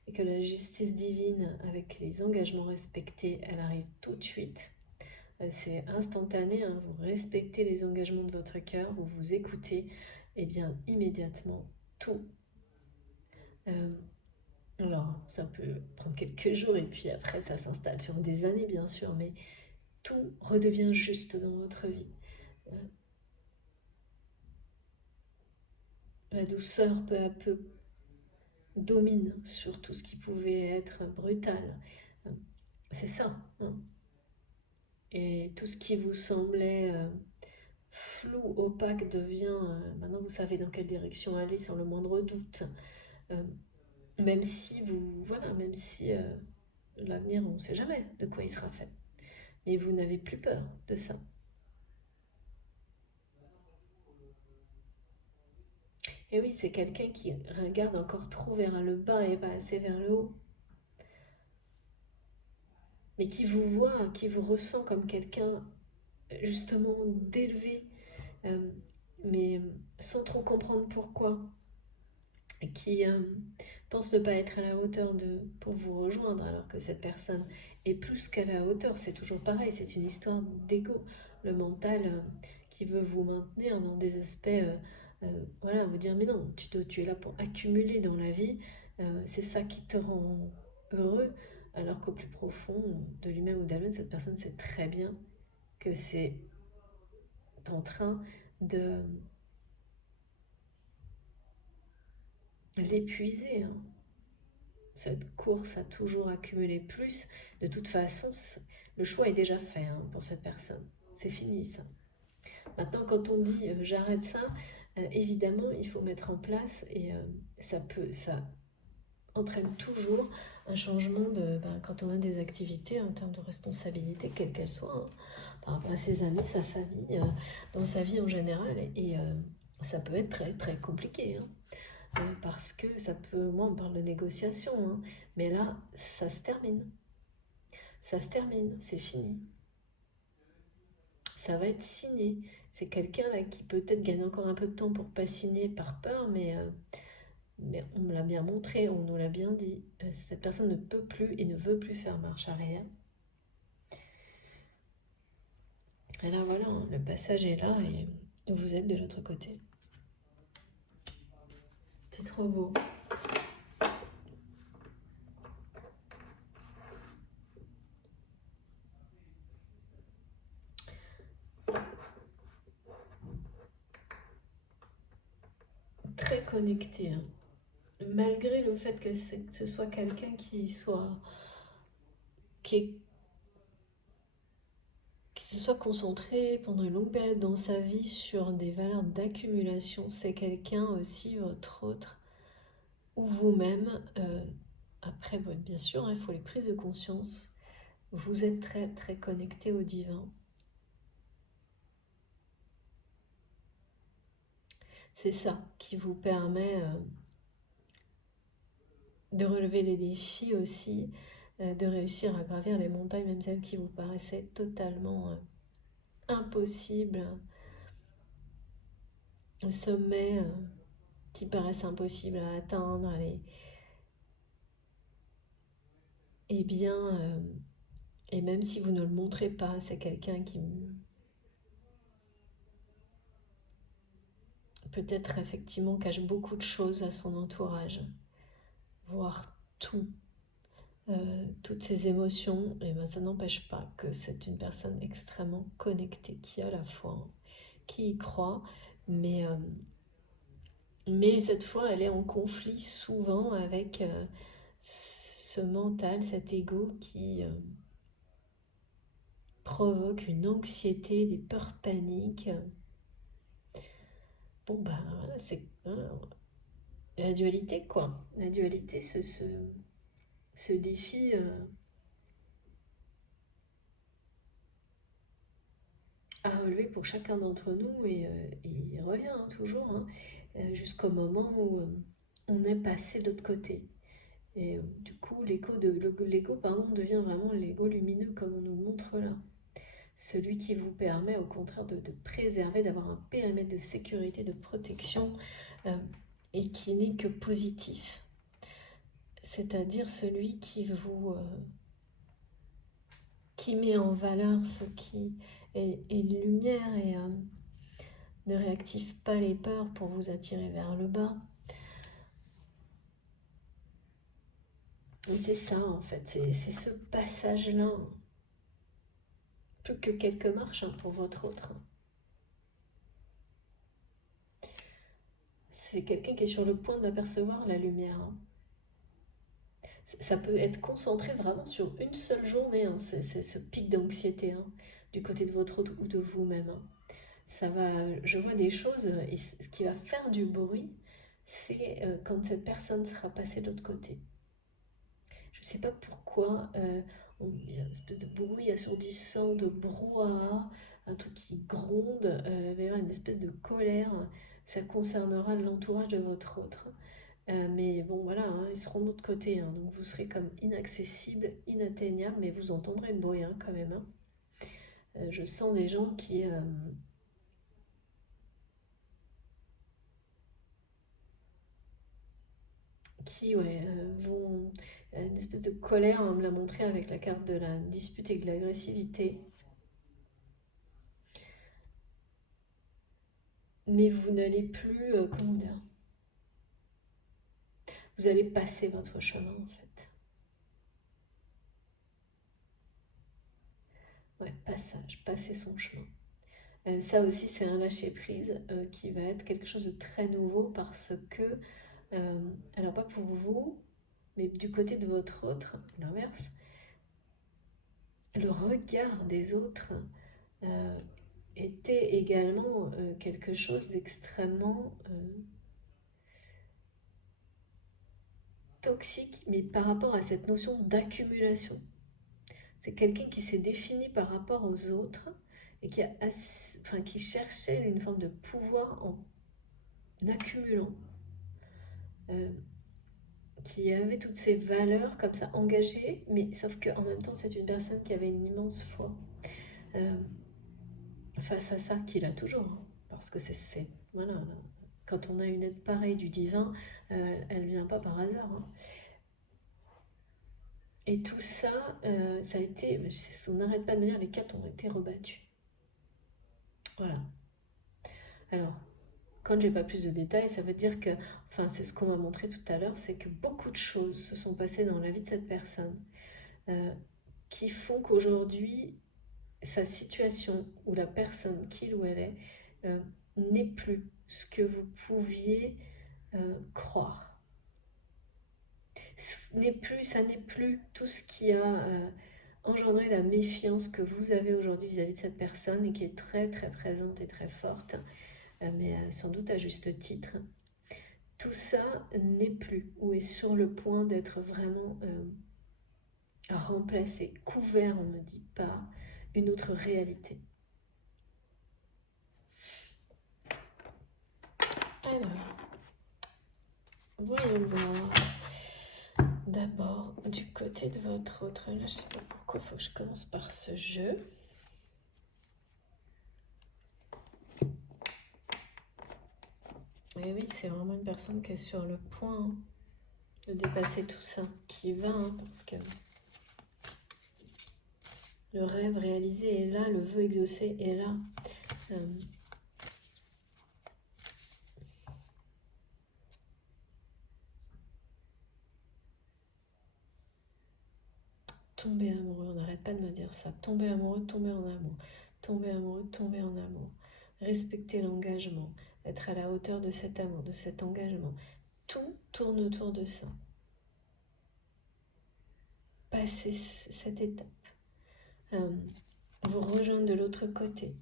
et que la justice divine, avec les engagements respectés, elle arrive tout de suite. C'est instantané, hein, vous respectez les engagements de votre cœur, vous vous écoutez, et bien immédiatement, tout. euh, alors, ça peut prendre quelques jours et puis après, ça s'installe sur des années, bien sûr, mais tout redevient juste dans votre vie. Euh, la douceur, peu à peu, domine sur tout ce qui pouvait être brutal. Euh, C'est ça, hein. Et tout ce qui vous semblait flou, opaque devient, maintenant vous savez dans quelle direction aller sans le moindre doute. Euh, Même si vous, voilà, même si l'avenir, on ne sait jamais de quoi il sera fait. Et vous n'avez plus peur de ça. Et oui, c'est quelqu'un qui regarde encore trop vers le bas et pas assez vers le haut. Mais qui vous voit, qui vous ressent comme quelqu'un justement d'élevé, euh, mais sans trop comprendre pourquoi. Et qui pense ne pas être à la hauteur pour vous rejoindre, alors que cette personne est plus qu'à la hauteur. C'est toujours pareil, c'est une histoire d'ego. Le mental qui veut vous maintenir dans des aspects, voilà, vous dire mais non, tu es là pour accumuler dans la vie, c'est ça qui te rend heureux, alors qu'au plus profond de lui-même ou d'elle-même, cette personne sait très bien que c'est en train de l'épuiser, hein. Cette course a toujours accumulé plus. De toute façon, le choix est déjà fait, hein, pour cette personne. C'est fini ça. Maintenant, quand on dit j'arrête ça, évidemment, il faut mettre en place et ça entraîne toujours un changement quand on a des activités en termes de responsabilité, quelles qu'elles soient, hein, par rapport à ses amis, sa famille, dans sa vie en général. Et ça peut être très très compliqué, hein. Parce que ça peut, moi on parle de négociation, hein, mais là ça se termine. Ça se termine, c'est fini. Ça va être signé. C'est quelqu'un là qui peut-être gagne encore un peu de temps pour pas signer par peur, mais on me l'a bien montré, on nous l'a bien dit. Cette personne ne peut plus et ne veut plus faire marche arrière. Et là voilà, hein, le passage est là et vous êtes de l'autre côté. C'est trop beau. Très connecté, hein. Malgré le fait que ce soit quelqu'un qui, est- qui se soit concentré pendant une longue période dans sa vie sur des valeurs d'accumulation, c'est quelqu'un aussi, votre autre, ou vous-même, après bien sûr, hein, il faut les prises de conscience, vous êtes très très connecté au divin. C'est ça qui vous permet de relever les défis aussi, de réussir à gravir les montagnes, même celles qui vous paraissaient totalement impossibles, sommets qui paraissent impossibles à atteindre. Et bien, et même si vous ne le montrez pas, c'est quelqu'un qui peut-être effectivement cache beaucoup de choses à son entourage, voire tout, toutes ses émotions. Et ben ça n'empêche pas que c'est une personne extrêmement connectée, qui a la foi, hein, qui y croit, mais, euh, mais cette fois elle est en conflit souvent avec ce mental, cet ego provoque une anxiété, des peurs paniques. Bon, bah voilà, c'est la dualité, quoi. La dualité, ce défi à relever pour chacun d'entre nous, et il revient toujours, hein, jusqu'au moment où on est passé de l'autre côté. Et du coup, l'ego, pardon, devient vraiment l'ego lumineux, comme on nous le montre là. Celui qui vous permet au contraire de préserver, d'avoir un périmètre de sécurité, de protection, euh, et qui n'est que positif. C'est-à-dire celui qui met en valeur ce qui est lumière, et ne réactive pas les peurs pour vous attirer vers le bas. Et c'est ça en fait, c'est ce passage-là, plus que quelques marches, hein, pour votre autre. C'est quelqu'un qui est sur le point d'apercevoir la lumière, hein. Ça peut être concentré vraiment sur une seule journée, hein. C'est ce pic d'anxiété, hein, du côté de votre autre ou de vous-même, hein. Ça va, je vois des choses, et ce qui va faire du bruit, c'est quand cette personne sera passée de l'autre côté. Je ne sais pas pourquoi, il y a une espèce de bruit assourdissant, de brouhaha, un truc qui gronde, il va y avoir une espèce de colère. Ça concernera l'entourage de votre autre. Mais bon, voilà, hein, ils seront de l'autre côté, hein, donc vous serez comme inaccessible, inatteignable, mais vous entendrez le bruit, hein, quand même, hein. Je sens des gens qui ouais, vont... Une espèce de colère, on me l'a montré avec la carte de la dispute et de l'agressivité. Mais vous n'allez plus, comment dire, vous allez passer votre chemin en fait. Ouais, passage, passer son chemin. Ça aussi, c'est un lâcher-prise qui va être quelque chose de très nouveau, parce que, alors pas pour vous, mais du côté de votre autre, l'inverse, le regard des autres euh, était également quelque chose d'extrêmement toxique, mais par rapport à cette notion d'accumulation. C'est quelqu'un qui s'est défini par rapport aux autres, et qui cherchait une forme de pouvoir en accumulant, euh, qui avait toutes ces valeurs comme ça engagées, mais sauf qu'en même temps c'est une personne qui avait une immense foi euh, face à ça, qu'il a toujours, hein, parce que voilà, quand on a une aide pareille du divin, elle vient pas par hasard, hein. Et tout ça, ça a été, on n'arrête pas de me dire, les cartes ont été rebattues. Voilà. Alors, quand j'ai pas plus de détails, ça veut dire que, enfin, c'est ce qu'on m'a montré tout à l'heure, c'est que beaucoup de choses se sont passées dans la vie de cette personne, euh, qui font qu'aujourd'hui, sa situation, ou la personne qu'il ou elle est, euh, n'est plus ce que vous pouviez croire. Ça n'est plus tout ce qui a engendré la méfiance que vous avez aujourd'hui vis-à-vis de cette personne, et qui est très très présente et très forte, mais sans doute à juste titre. Tout ça n'est plus, ou est sur le point d'être vraiment remplacé, couvert, on me dit, par une autre réalité. Alors, voyons voir. D'abord, du côté de votre autre, là, je sais pas pourquoi il faut que je commence par ce jeu. Et oui, c'est vraiment une personne qui est sur le point de dépasser tout ça, qui va, hein, parce que le rêve réalisé est là, le vœu exaucé est là. Tomber amoureux, on n'arrête pas de me dire ça. Tomber amoureux, tomber en amour. Tomber amoureux, tomber en amour. Respecter l'engagement, être à la hauteur de cet amour, de cet engagement. Tout tourne autour de ça. Passer cette étape. vous rejoindre de l'autre côté.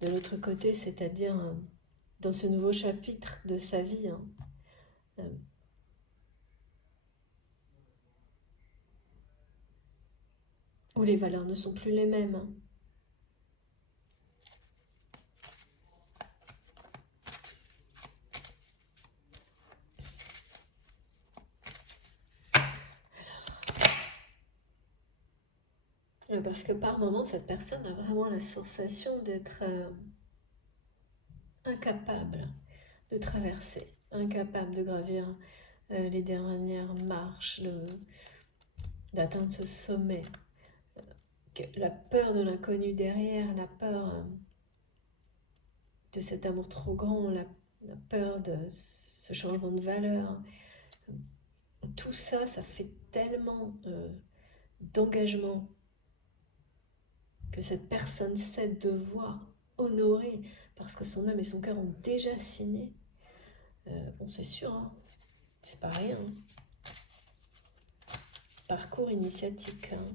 De l'autre côté, c'est-à-dire dans ce nouveau chapitre de sa vie, hein, où les valeurs ne sont plus les mêmes. Hein. Parce que par moment, cette personne a vraiment la sensation d'être incapable de traverser, incapable de gravir les dernières marches, d'atteindre ce sommet. La peur de l'inconnu derrière, la peur de cet amour trop grand, la peur de ce changement de valeur, tout ça, ça fait tellement d'engagement que cette personne sait devoir honorer parce que son âme et son cœur ont déjà signé. Bon, c'est sûr, hein, c'est pas rien. Parcours initiatique, hein.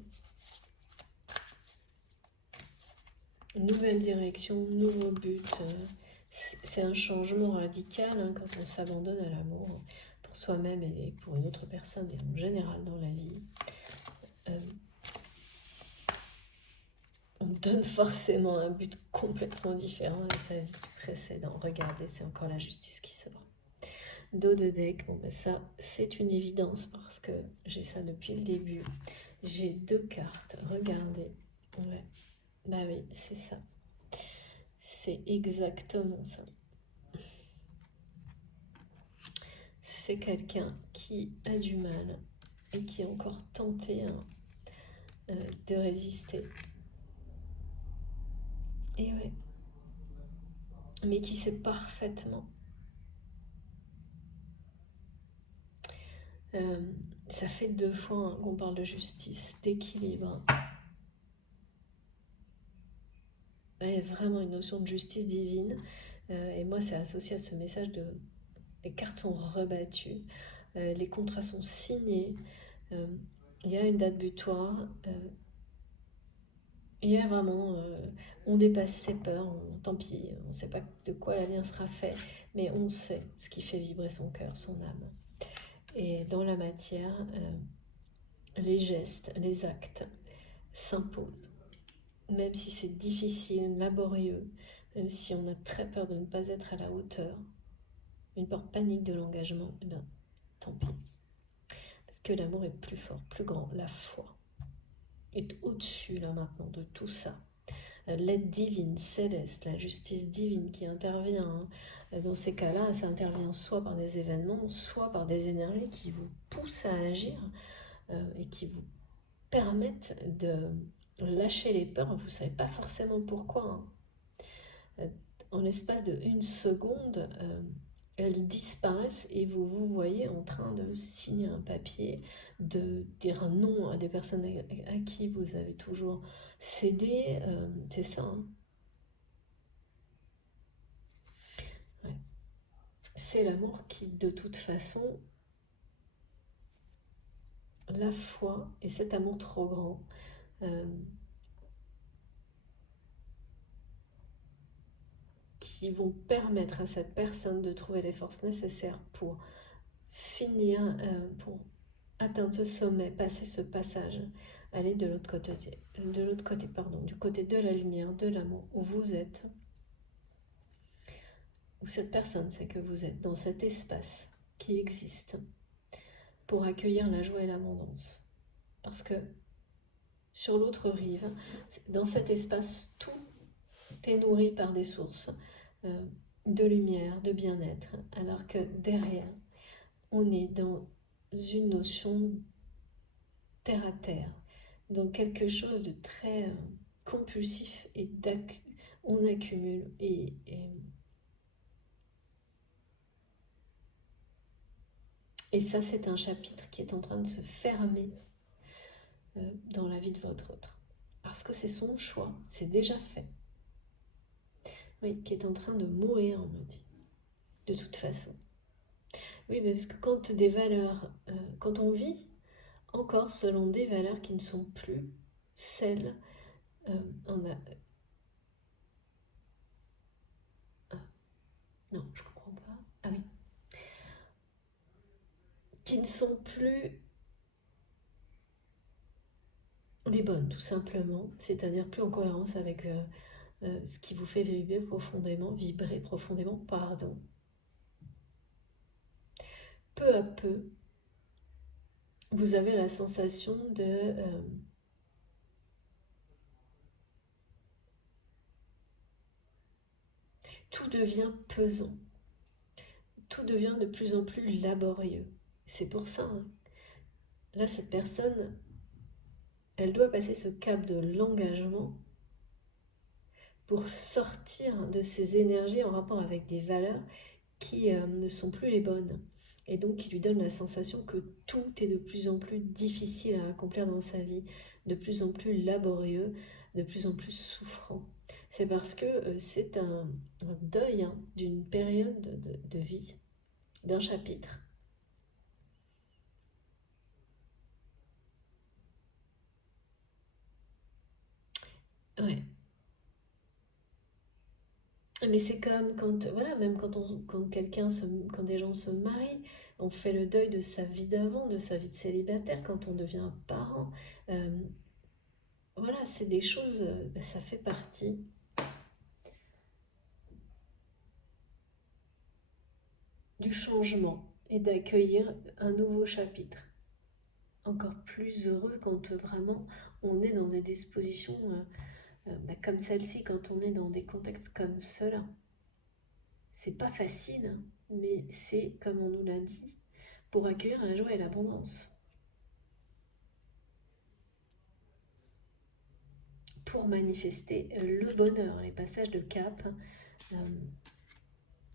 Nouvelle direction, nouveau but. C'est un changement radical hein, quand on s'abandonne à l'amour pour soi-même et pour une autre personne et en général dans la vie. On donne forcément un but complètement différent à sa vie précédente. Regardez, c'est encore la justice qui sort. Dos de deck, bon ben ça c'est une évidence parce que j'ai ça depuis le début. J'ai 2 cartes, regardez. Ouais. Bah oui, c'est ça. C'est exactement ça. C'est quelqu'un qui a du mal et qui a encore tenté hein, de résister. Et ouais. Mais qui sait parfaitement. Ça fait 2 fois hein, qu'on parle de justice, d'équilibre. Il y a vraiment une notion de justice divine. Et moi, c'est associé à ce message de les cartes sont rebattues, les contrats sont signés, il y a une date butoir, il y a vraiment, on dépasse ses peurs, tant pis, on ne sait pas de quoi l'avenir sera fait, mais on sait ce qui fait vibrer son cœur, son âme. Et dans la matière, les gestes, les actes s'imposent. Même si c'est difficile, laborieux, même si on a très peur de ne pas être à la hauteur, une peur panique de l'engagement, eh bien, tant pis. Parce que l'amour est plus fort, plus grand, la foi est au-dessus là maintenant de tout ça. L'aide divine, céleste, la justice divine qui intervient. Hein. Dans ces cas-là, ça intervient soit par des événements, soit par des énergies qui vous poussent à agir et qui vous permettent de lâcher les peurs. Vous ne savez pas forcément pourquoi. Hein. En l'espace de 1 seconde, elles disparaissent et vous vous voyez en train de signer un papier, de dire non à des personnes à qui vous avez toujours cédé. C'est ça. Hein. Ouais. C'est l'amour qui, de toute façon, la foi et cet amour trop grand, qui vont permettre à cette personne de trouver les forces nécessaires pour finir, pour atteindre ce sommet, passer ce passage, aller de l'autre côté, du côté de la lumière, de l'amour, où vous êtes, où cette personne sait que vous êtes dans cet espace qui existe pour accueillir la joie et l'abondance. Parce que sur l'autre rive, dans cet espace, tout est nourri par des sources de lumière, de bien-être, alors que derrière, on est dans une notion terre à terre, dans quelque chose de très compulsif et on accumule et ça c'est un chapitre qui est en train de se fermer dans la vie de votre autre parce que c'est son choix, c'est déjà fait. Oui, qui est en train de mourir, on me dit, de toute façon. Oui, mais parce que quand des valeurs, quand on vit encore selon des valeurs qui ne sont plus celles On a... ah, non, je comprends pas. Ah oui. Qui ne sont plus les bonnes, tout simplement. C'est-à-dire plus en cohérence avec ce qui vous fait vibrer profondément, pardon. Peu à peu, vous avez la sensation de... tout devient pesant. Tout devient de plus en plus laborieux. C'est pour ça, hein. Là, cette personne, elle doit passer ce cap de l'engagement pour sortir de ces énergies en rapport avec des valeurs qui ne sont plus les bonnes. Et donc qui lui donnent la sensation que tout est de plus en plus difficile à accomplir dans sa vie, de plus en plus laborieux, de plus en plus souffrant. C'est parce que c'est un deuil, hein, d'une période de vie, d'un chapitre. Ouais. Mais c'est comme quand, voilà, même quand des gens se marient, on fait le deuil de sa vie d'avant, de sa vie de célibataire, quand on devient parent. Euh, voilà, c'est des choses, ça fait partie du changement et d'accueillir un nouveau chapitre. Encore plus heureux quand vraiment on est dans des dispositions comme celle-ci, quand on est dans des contextes comme cela. C'est pas facile, mais c'est, comme on nous l'a dit, pour accueillir la joie et l'abondance. Pour manifester le bonheur, les passages de cap, euh,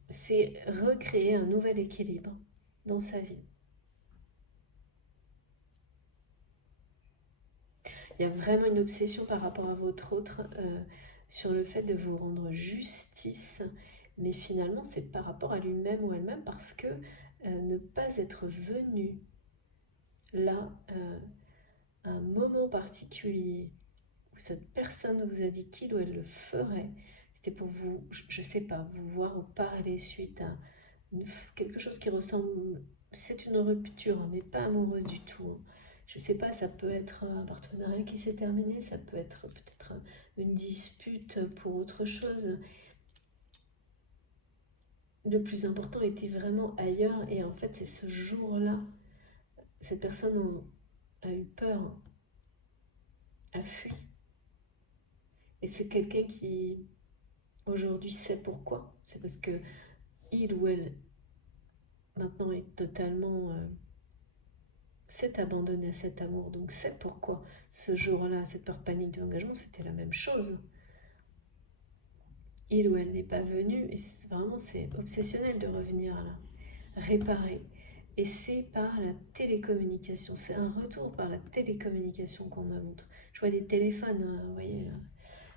c'est recréer un nouvel équilibre dans sa vie. Il y a vraiment une obsession par rapport à votre autre sur le fait de vous rendre justice, mais finalement c'est par rapport à lui-même ou elle-même parce que ne pas être venu là à un moment particulier où cette personne vous a dit qu'il ou elle le ferait, c'était pour vous, je sais pas, vous voir parler suite à quelque chose qui ressemble, c'est une rupture, hein, mais pas amoureuse du tout, hein. Je sais pas, ça peut être un partenariat qui s'est terminé, ça peut être peut-être une dispute pour autre chose. Le plus important était vraiment ailleurs et en fait c'est ce jour-là, cette personne a eu peur, a fui. Et c'est quelqu'un qui aujourd'hui sait pourquoi. C'est parce que il ou elle maintenant est totalement s'est abandonné à cet amour. Donc c'est pourquoi ce jour-là, cette peur panique de l'engagement, c'était la même chose. Il ou elle n'est pas venu, et vraiment c'est obsessionnel de revenir là, réparer. Et c'est par la télécommunication, c'est un retour par la télécommunication qu'on me montre. Je vois des téléphones, vous voyez là,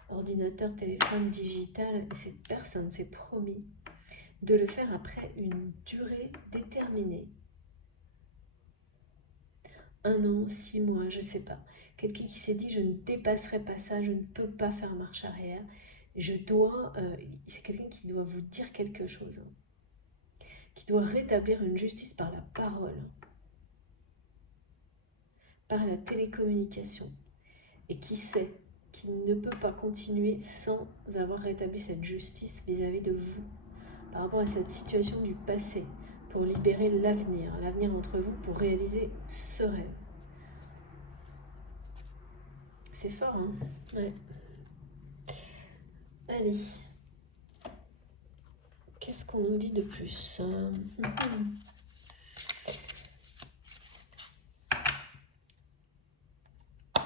ordinateur, téléphone, digital, et cette personne s'est promis de le faire après une durée déterminée. 1 an, 6 mois, je sais pas. Quelqu'un qui s'est dit je ne dépasserai pas ça, je ne peux pas faire marche arrière. Je dois, c'est quelqu'un qui doit vous dire quelque chose, hein, qui doit rétablir une justice par la parole, par la télécommunication, et qui sait qu'il ne peut pas continuer sans avoir rétabli cette justice vis-à-vis de vous, par rapport à cette situation du passé, pour libérer l'avenir, l'avenir entre vous, pour réaliser ce rêve. C'est fort, hein? Ouais. Allez. Qu'est-ce qu'on nous dit de plus?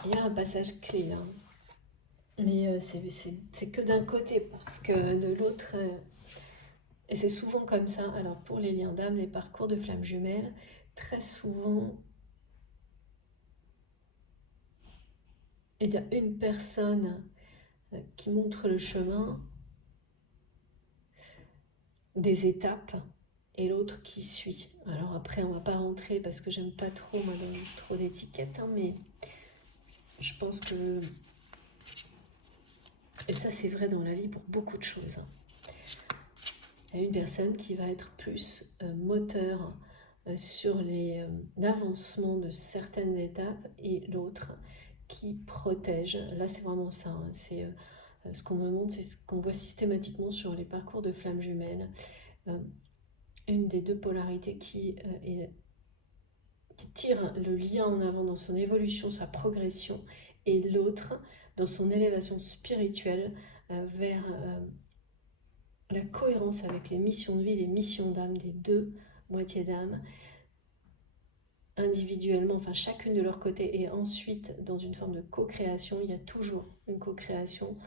Il y a un passage clé là. Mais c'est que d'un côté, parce que de l'autre, et c'est souvent comme ça. Alors pour les liens d'âme, les parcours de flammes jumelles, très souvent, il y a une personne qui montre le chemin, des étapes, et l'autre qui suit. Alors après, on va pas rentrer parce que j'aime pas trop, moi, dans trop d'étiquettes, hein, mais je pense que Et ça, c'est vrai dans la vie pour beaucoup de choses. Il y a une personne qui va être plus moteur sur l'avancement de certaines étapes et l'autre qui protège. Là, c'est vraiment ça. Hein. C'est ce qu'on me montre, c'est ce qu'on voit systématiquement sur les parcours de flammes jumelles. Une des deux polarités qui tire le lien en avant dans son évolution, sa progression, et l'autre dans son élévation spirituelle vers la cohérence avec les missions de vie, les missions d'âme des deux moitiés d'âme, individuellement, enfin chacune de leur côté, et ensuite dans une forme de co-création. Il y a toujours une co-création,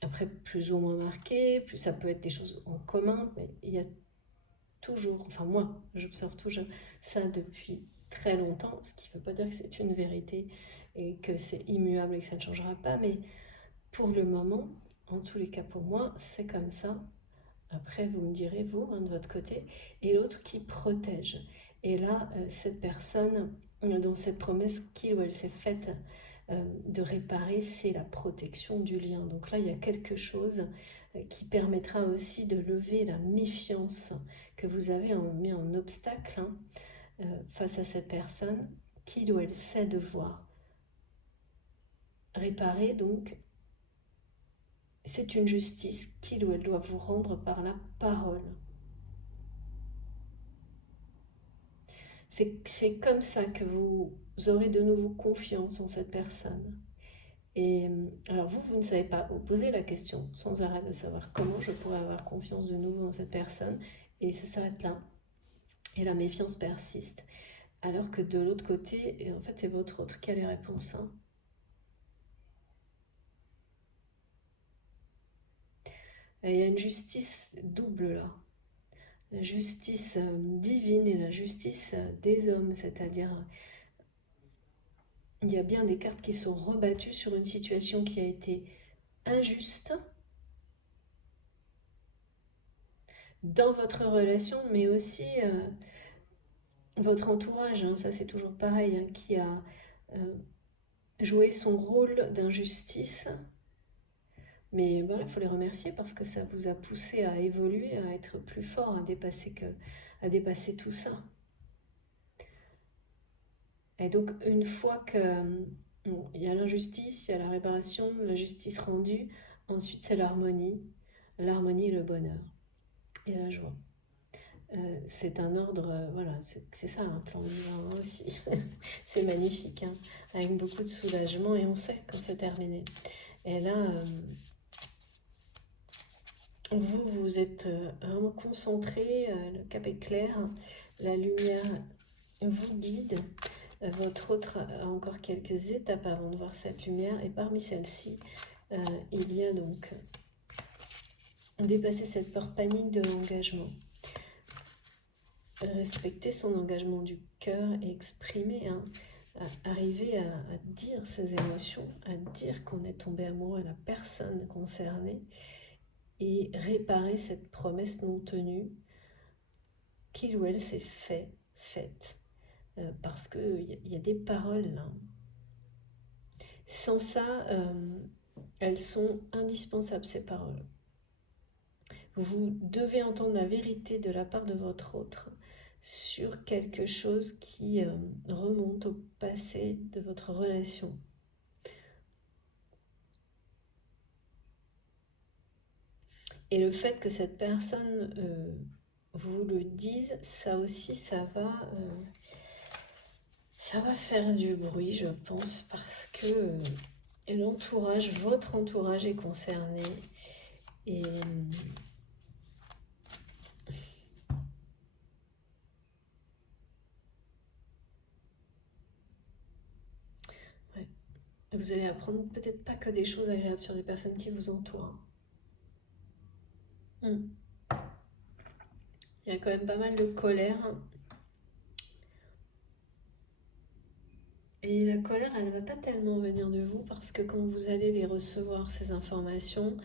après plus ou moins marquée, plus ça peut être des choses en commun, mais il y a toujours, enfin moi, j'observe toujours ça depuis très longtemps, ce qui ne veut pas dire que c'est une vérité et que c'est immuable et que ça ne changera pas, mais pour le moment, en tous les cas pour moi, c'est comme ça. Après, vous me direz, vous, hein, de votre côté, et l'autre qui protège. Et là, cette personne, dans cette promesse qu'il ou elle s'est faite de réparer, c'est la protection du lien. Donc là, il y a quelque chose qui permettra aussi de lever la méfiance que vous avez mis en obstacle face à cette personne, qu'il ou elle sait devoir réparer. Donc, c'est une justice qu'il ou elle doit vous rendre par la parole. C'est comme ça que vous aurez de nouveau confiance en cette personne. Et alors vous ne savez pas, vous posez la question sans arrêt de savoir comment je pourrais avoir confiance de nouveau en cette personne, et ça s'arrête là. Et la méfiance persiste. Alors que de l'autre côté, et en fait c'est votre autre qui a les réponses. Hein. Et il y a une justice double là. La justice divine et la justice des hommes, c'est-à-dire il y a bien des cartes qui sont rebattues sur une situation qui a été injuste dans votre relation, mais aussi votre entourage, hein, ça c'est toujours pareil, hein, qui a euh, joué son rôle d'injustice. Mais voilà, il faut les remercier parce que ça vous a poussé à évoluer, à être plus fort, à dépasser tout ça. Et donc une fois que il y a l'injustice, il y a la réparation, la justice rendue, ensuite c'est l'harmonie et le bonheur et la joie. C'est un ordre, voilà, c'est ça un plan divin aussi. C'est magnifique, hein, avec beaucoup de soulagement et on sait quand c'est terminé. Et là, vous êtes vraiment concentré, le cap est clair, la lumière vous guide. Votre autre a encore quelques étapes avant de voir cette lumière et parmi celles-ci, il y a donc dépasser cette peur panique de l'engagement. Respecter son engagement du cœur et exprimer, hein, arriver à dire ses émotions, à dire qu'on est tombé amoureux à la personne concernée et réparer cette promesse non tenue qu'il ou elle s'est faite. Parce qu'il y a des paroles là. Sans ça, elles sont indispensables, ces paroles. Vous devez entendre la vérité de la part de votre autre sur quelque chose qui remonte au passé de votre relation. Et le fait que cette personne vous le dise, ça aussi, ça va faire du bruit, je pense, parce que l'entourage, votre entourage est concerné. Et ouais, vous allez apprendre peut-être pas que des choses agréables sur les personnes qui vous entourent. Il y a quand même pas mal de colère. Et la colère, elle ne va pas tellement venir de vous parce que quand vous allez les recevoir, ces informations,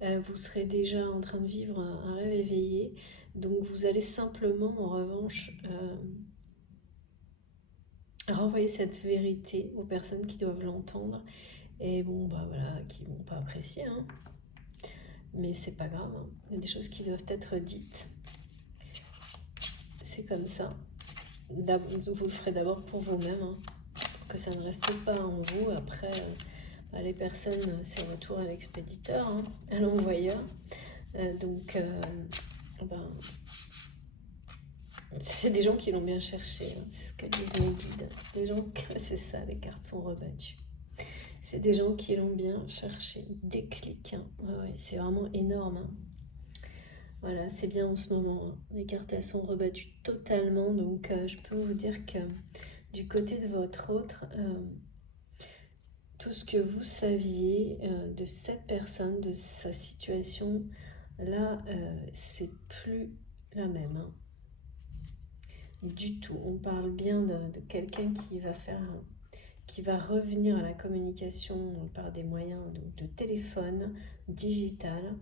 vous serez déjà en train de vivre un rêve éveillé. Donc vous allez simplement, en revanche, renvoyer cette vérité aux personnes qui doivent l'entendre et bon, bah voilà, qui vont pas apprécier, hein. Mais c'est pas grave, hein. Il y a des choses qui doivent être dites. C'est comme ça. Vous le ferez d'abord pour vous-même, hein, pour que ça ne reste pas en vous. Après, bah, les personnes, c'est retour à l'expéditeur, hein, à l'envoyeur. Donc, ben, c'est des gens qui l'ont bien cherché, hein, c'est ce que disent mes guides. Les gens, c'est ça, les cartes sont rebattues. C'est des gens qui l'ont bien cherché, déclic, hein. Ouais, c'est vraiment énorme, hein. Voilà, c'est bien en ce moment, hein. Les cartes, elles sont rebattues totalement, donc je peux vous dire que du côté de votre autre, tout ce que vous saviez de cette personne, de sa situation, là, c'est plus la même, hein. Du tout. On parle bien de quelqu'un qui va revenir à la communication par des moyens de téléphone, digital.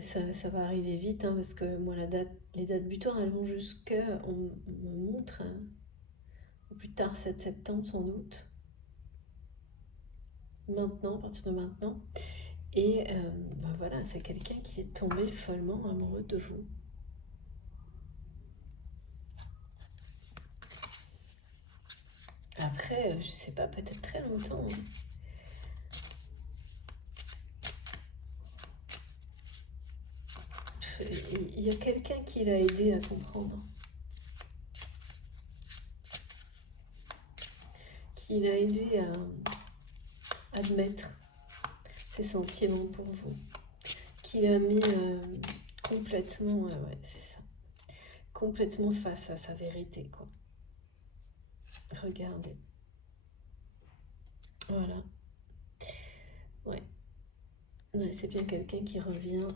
Ça va arriver vite, hein, parce que moi, les dates butoirs, elles vont on me montre, hein, au plus tard 7 septembre sans doute, maintenant, à partir de maintenant. Et ben voilà, c'est quelqu'un qui est tombé follement amoureux de vous. Après, je sais pas, peut-être très longtemps, hein. Il y a quelqu'un qui l'a aidé à comprendre, qui l'a aidé à admettre ses sentiments pour vous, qui l'a mis complètement, ouais, c'est ça, complètement face à sa vérité, quoi. Regardez. Voilà. Ouais. Ouais, c'est bien quelqu'un qui revient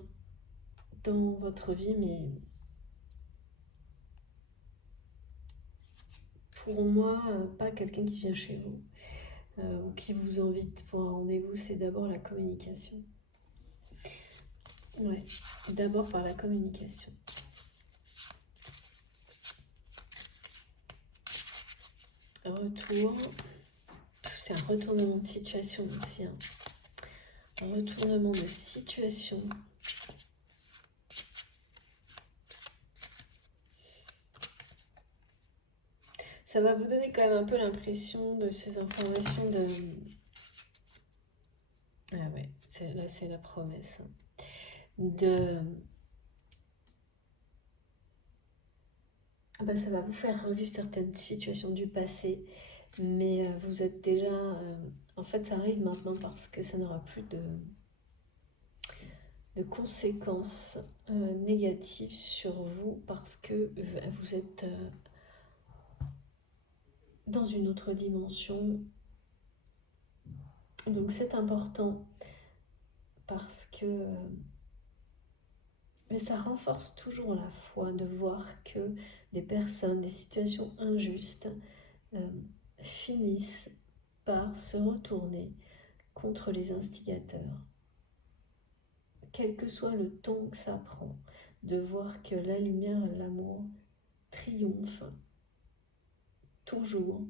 dans votre vie, mais pour moi, pas quelqu'un qui vient chez vous ou qui vous invite pour un rendez-vous, c'est d'abord la communication. Ouais, d'abord par la communication. Retour, c'est un retournement de situation aussi, hein. Un retournement de situation. Ça va vous donner quand même un peu l'impression de ces informations de... Ah ouais, là c'est la promesse, hein. Ça va vous faire revivre certaines situations du passé, mais vous êtes déjà... en fait, ça arrive maintenant parce que ça n'aura plus de conséquences négatives sur vous, parce que vous êtes dans une autre dimension. Donc c'est important parce que... mais ça renforce toujours la foi de voir que des personnes, des situations injustes finissent par se retourner contre les instigateurs. Quel que soit le temps que ça prend, de voir que la lumière et l'amour triomphent toujours,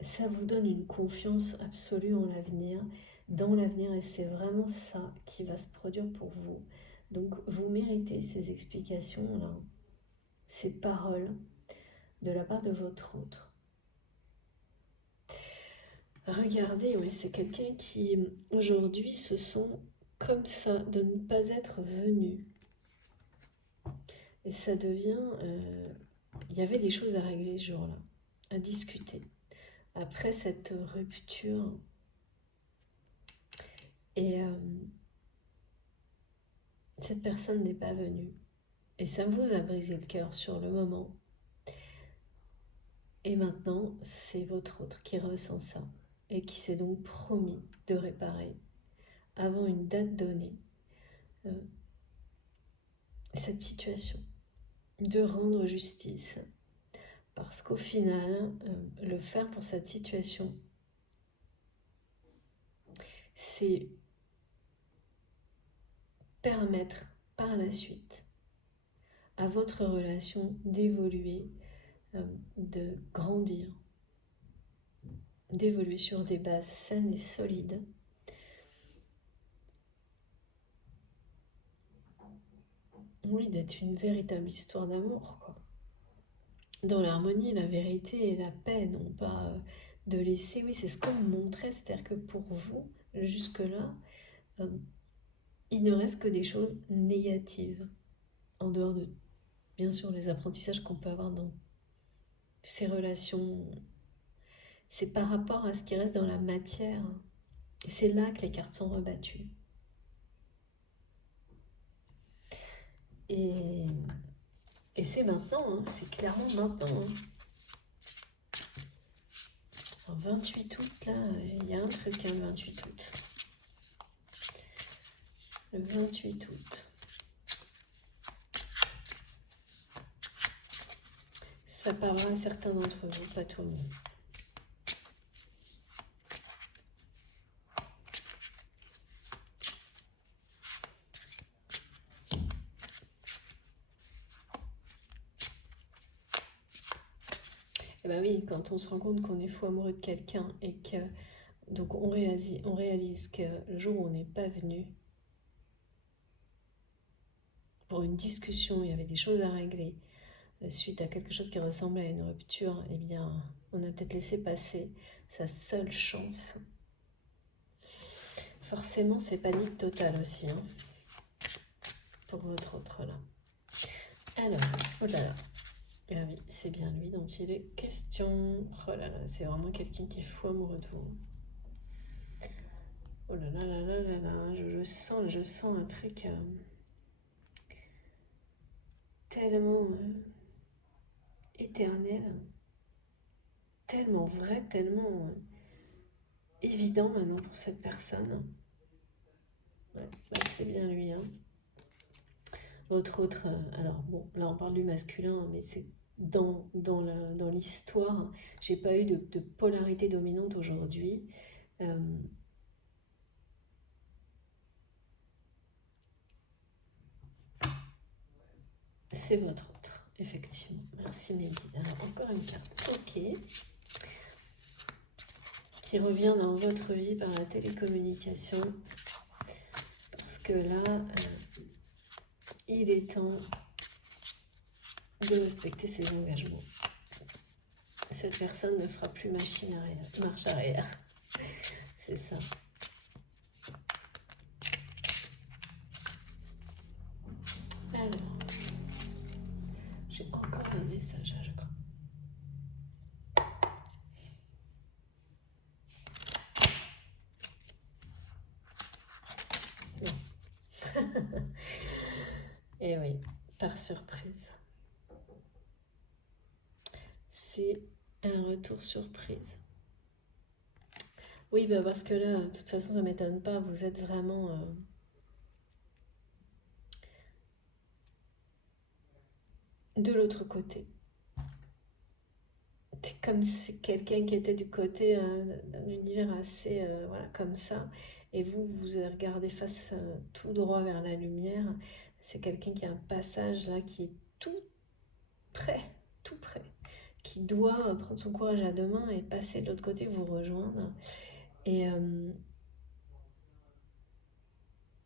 ça vous donne une confiance absolue en l'avenir, dans l'avenir, et c'est vraiment ça qui va se produire pour vous. Donc vous méritez ces explications-là, ces paroles de la part de votre autre. Regardez, ouais, c'est quelqu'un qui aujourd'hui se sent comme ça, de ne pas être venu. Et ça devient... il y avait des choses à régler ce jour-là, à discuter. Après cette rupture, et cette personne n'est pas venue. Et ça vous a brisé le cœur sur le moment. Et maintenant, c'est votre autre qui ressent ça et qui s'est donc promis de réparer avant une date donnée cette situation, de rendre justice. Parce qu'au final, le faire pour cette situation, c'est permettre par la suite à votre relation d'évoluer, de grandir, d'évoluer sur des bases saines et solides. Oui, d'être une véritable histoire d'amour, quoi. Dans l'harmonie, la vérité et la paix, non pas de laisser, oui, c'est ce qu'on me montrait, c'est-à-dire que pour vous, jusque-là, euh, il ne reste que des choses négatives, en dehors de, bien sûr, les apprentissages qu'on peut avoir dans ces relations. C'est par rapport à ce qui reste dans la matière. Et c'est là que les cartes sont rebattues. Et, et c'est maintenant, hein, c'est clairement maintenant. Hein. En 28 août, là, il y a un truc, hein, le 28 août. Le 28 août. Ça parlera à certains d'entre vous, pas tout le monde. Et bien oui, quand on se rend compte qu'on est fou amoureux de quelqu'un et que donc on réalise que le jour où on n'est pas venu pour une discussion, il y avait des choses à régler suite à quelque chose qui ressemblait à une rupture, eh bien on a peut-être laissé passer sa seule chance. Forcément, c'est panique totale aussi, hein, pour votre autre là. Alors, oh là là. Ah oui, c'est bien lui dont il est question. Oh là là, c'est vraiment quelqu'un qui est fou amoureux de vous. Oh là là là là là là, je sens un truc tellement éternel, tellement vrai, tellement évident maintenant pour cette personne. Ouais, bah c'est bien lui. Hein. Votre autre, alors bon, là on parle du masculin, mais c'est dans l'histoire, j'ai pas eu de polarité dominante aujourd'hui. Euh, c'est votre autre, effectivement. Merci mes guides. Alors encore une carte, ok, qui revient dans votre vie par la télécommunication, parce que là, il est temps de respecter ses engagements. Cette personne ne fera plus marche arrière. C'est ça. Alors, j'ai encore un message, je crois. Non. Et oui, par surprise. C'est un retour surprise. Oui, bah parce que là, de toute façon, ça ne m'étonne pas. Vous êtes vraiment de l'autre côté. C'est comme si quelqu'un qui était du côté d'un univers assez voilà, comme ça. Et vous regardez face tout droit vers la lumière. C'est quelqu'un qui a un passage là qui est près, tout près. Qui doit prendre son courage à deux mains et passer de l'autre côté, vous rejoindre. Et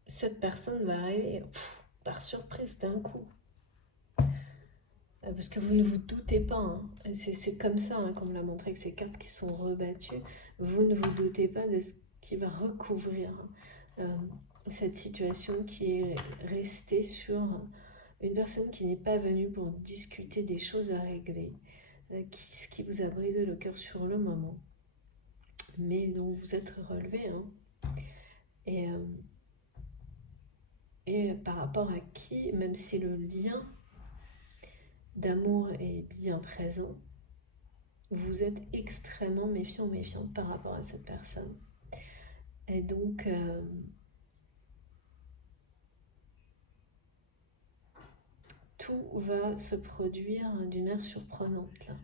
cette personne va arriver par surprise d'un coup. Parce que vous ne vous doutez pas, hein. C'est comme ça hein, qu'on me l'a montré, avec ces cartes qui sont rebattues. Vous ne vous doutez pas de ce qui va recouvrir euh, cette situation qui est restée sur une personne qui n'est pas venue pour discuter des choses à régler, ce qui vous a brisé le cœur sur le moment, mais dont vous êtes relevé. Hein. Et, euh, et par rapport à qui, même si le lien d'amour est bien présent, vous êtes extrêmement méfiant, méfiante par rapport à cette personne. Et donc, tout va se produire d'une manière surprenante là.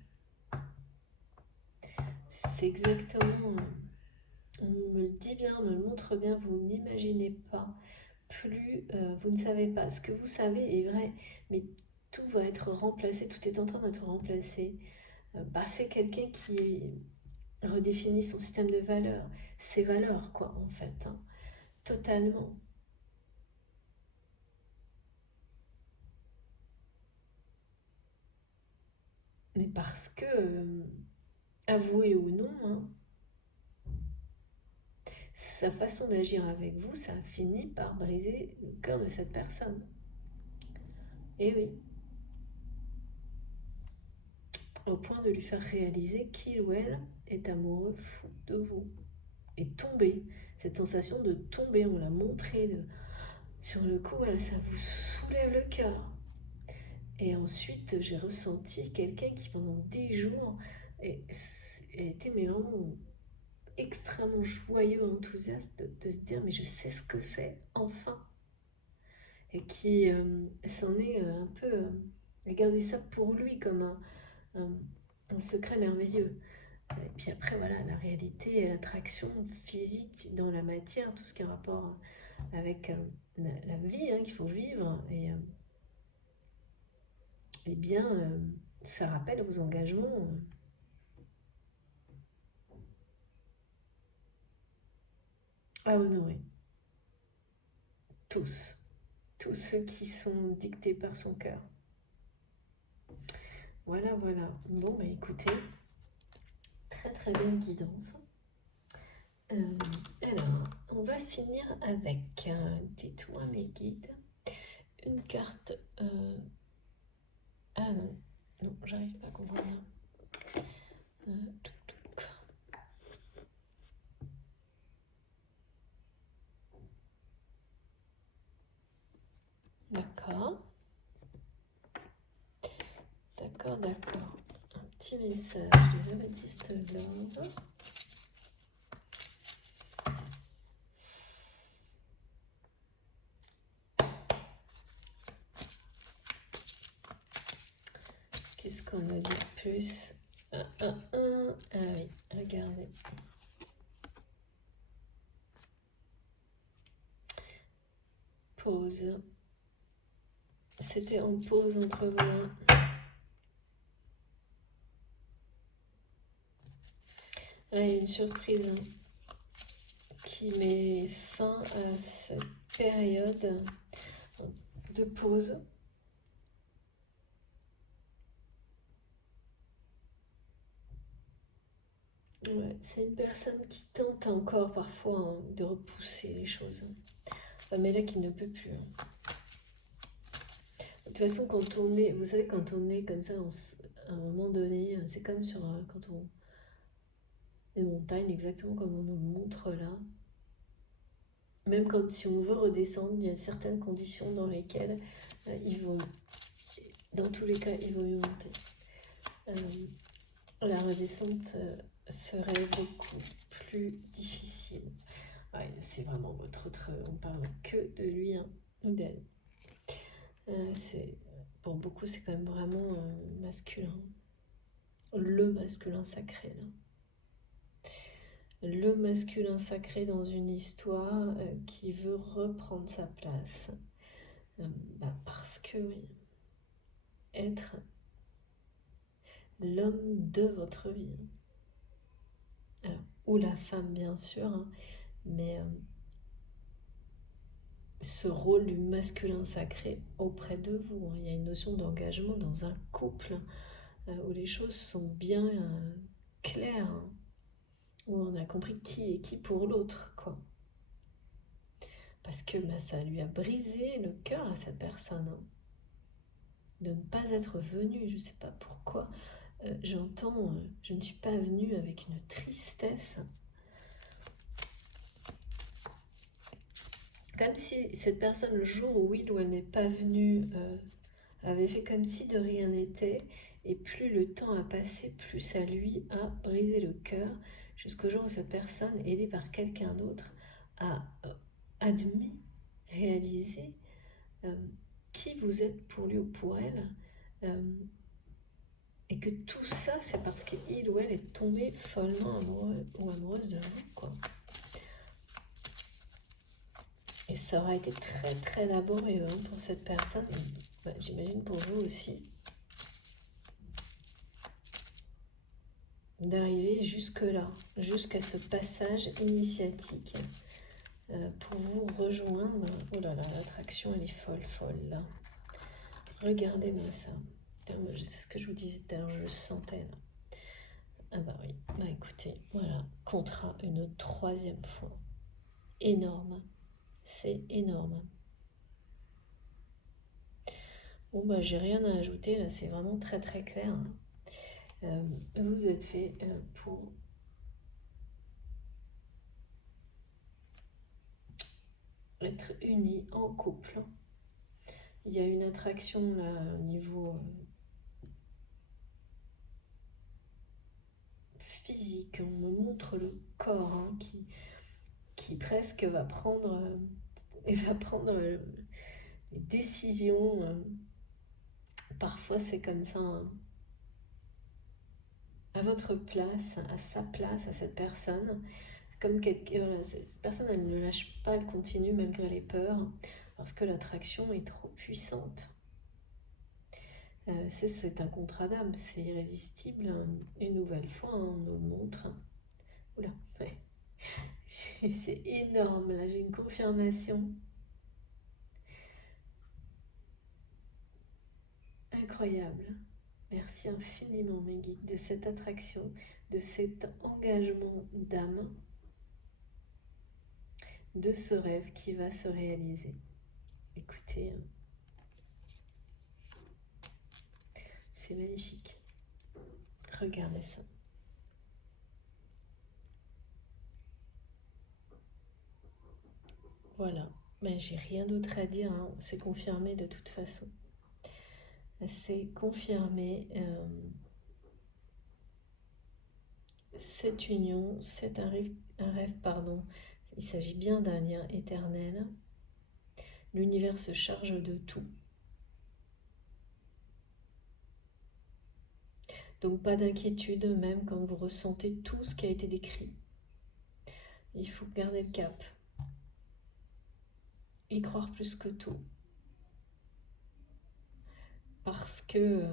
C'est exactement, on me le dit bien, on me le montre bien, vous n'imaginez pas, plus vous ne savez pas. Ce que vous savez est vrai, mais tout va être remplacé, tout est en train d'être remplacé. C'est quelqu'un qui est redéfinit son système de valeurs, ses valeurs, quoi, en fait, hein, totalement. Mais parce que, avoué ou non, hein, sa façon d'agir avec vous, ça a fini par briser le cœur de cette personne. Et oui, au point de lui faire réaliser qu'il ou elle est amoureux fou de vous. Et tomber, cette sensation de tomber, on l'a montré, sur le coup, voilà, ça vous soulève le cœur. Et ensuite, j'ai ressenti quelqu'un qui, pendant des jours, était mais vraiment extrêmement joyeux, enthousiaste de se dire mais je sais ce que c'est, enfin. Et qui s'en est un peu gardé ça pour lui comme un secret merveilleux. Et puis après, voilà, la réalité et l'attraction physique dans la matière, tout ce qui est en rapport avec la vie, hein, qu'il faut vivre. Et bien, ça rappelle vos engagements à honorer. Tous. Tous ceux qui sont dictés par son cœur. Voilà, voilà. Bon, bah écoutez, très très belle guidance. Alors, on va finir avec, dites-moi mes guides, une carte. Ah non, non, j'arrive pas à comprendre. Touc, touc. D'accord, d'accord, d'accord. Un petit message de Baptiste Love. Qu'est-ce qu'on a dit de plus? Ah oui, regardez. Pause. C'était en pause entre vous. Là, il y a une surprise qui met fin à cette période de pause. Ouais, c'est une personne qui tente encore parfois de repousser les choses. Mais là, qui ne peut plus. De toute façon, quand on est, vous savez, quand on est comme ça, à un moment donné, c'est comme sur quand on les montagnes, exactement comme on nous le montre là. Même quand si on veut redescendre, il y a certaines conditions dans lesquelles dans tous les cas, il vaut mieux monter. La redescente serait beaucoup plus difficile. Ouais, c'est vraiment votre. On parle que de lui, hein, ou d'elle. Pour beaucoup, c'est quand même vraiment masculin. Le masculin sacré, là. Le masculin sacré dans une histoire qui veut reprendre sa place. Parce que, oui, être l'homme de votre vie. Alors, ou la femme, bien sûr, hein, mais ce rôle du masculin sacré auprès de vous. Hein. Il y a une notion d'engagement dans un couple où les choses sont bien claires, hein, où on a compris qui est qui pour l'autre, quoi. Parce que ça lui a brisé le cœur à cette personne, hein, de ne pas être venue, je ne sais pas pourquoi. J'entends, je ne suis pas venue avec une tristesse. Comme si cette personne, le jour où il ou elle n'est pas venue, avait fait comme si de rien n'était, et plus le temps a passé, plus ça lui a brisé le cœur, jusqu'au jour où cette personne, aidée par quelqu'un d'autre, a admis, réalisé qui vous êtes pour lui ou pour elle, et que tout ça, c'est parce qu'il ou elle est tombé follement amoureux ou amoureuse de vous, quoi. Et ça aura été très très laborieux pour cette personne, et j'imagine pour vous aussi. d'arriver jusque-là, jusqu'à ce passage initiatique pour vous rejoindre. Oh là là, l'attraction elle est folle, folle là. Regardez-moi ça. C'est ce que je vous disais tout à l'heure, je le sentais là. Ah bah oui, bah écoutez, voilà, contrat une 3e fois. Énorme, c'est énorme. Bon bah j'ai rien à ajouter là, c'est vraiment très très clair. Vous êtes fait pour être unis en couple. Il y a une attraction là au niveau physique, on me montre le corps hein, qui presque va prendre, les décisions. Parfois c'est comme ça, hein, à votre place, à sa place, à cette personne. Comme voilà, cette personne, elle ne lâche pas, elle continue malgré les peurs, parce que l'attraction est trop puissante. C'est un contrat d'âme, c'est irrésistible. Une nouvelle fois, hein, on nous le montre. Oula, ouais. C'est énorme, là, j'ai une confirmation. Incroyable. Merci infiniment, mes guides, de cette attraction, de cet engagement d'âme, de ce rêve qui va se réaliser. Écoutez, c'est magnifique. Regardez ça. Voilà. Mais j'ai rien d'autre à dire, hein. C'est confirmé de toute façon. C'est confirmé. Cette union, c'est un rêve, pardon. Il s'agit bien d'un lien éternel. L'univers se charge de tout. Donc pas d'inquiétude, même quand vous ressentez tout ce qui a été décrit. Il faut garder le cap. Y croire plus que tout. Parce que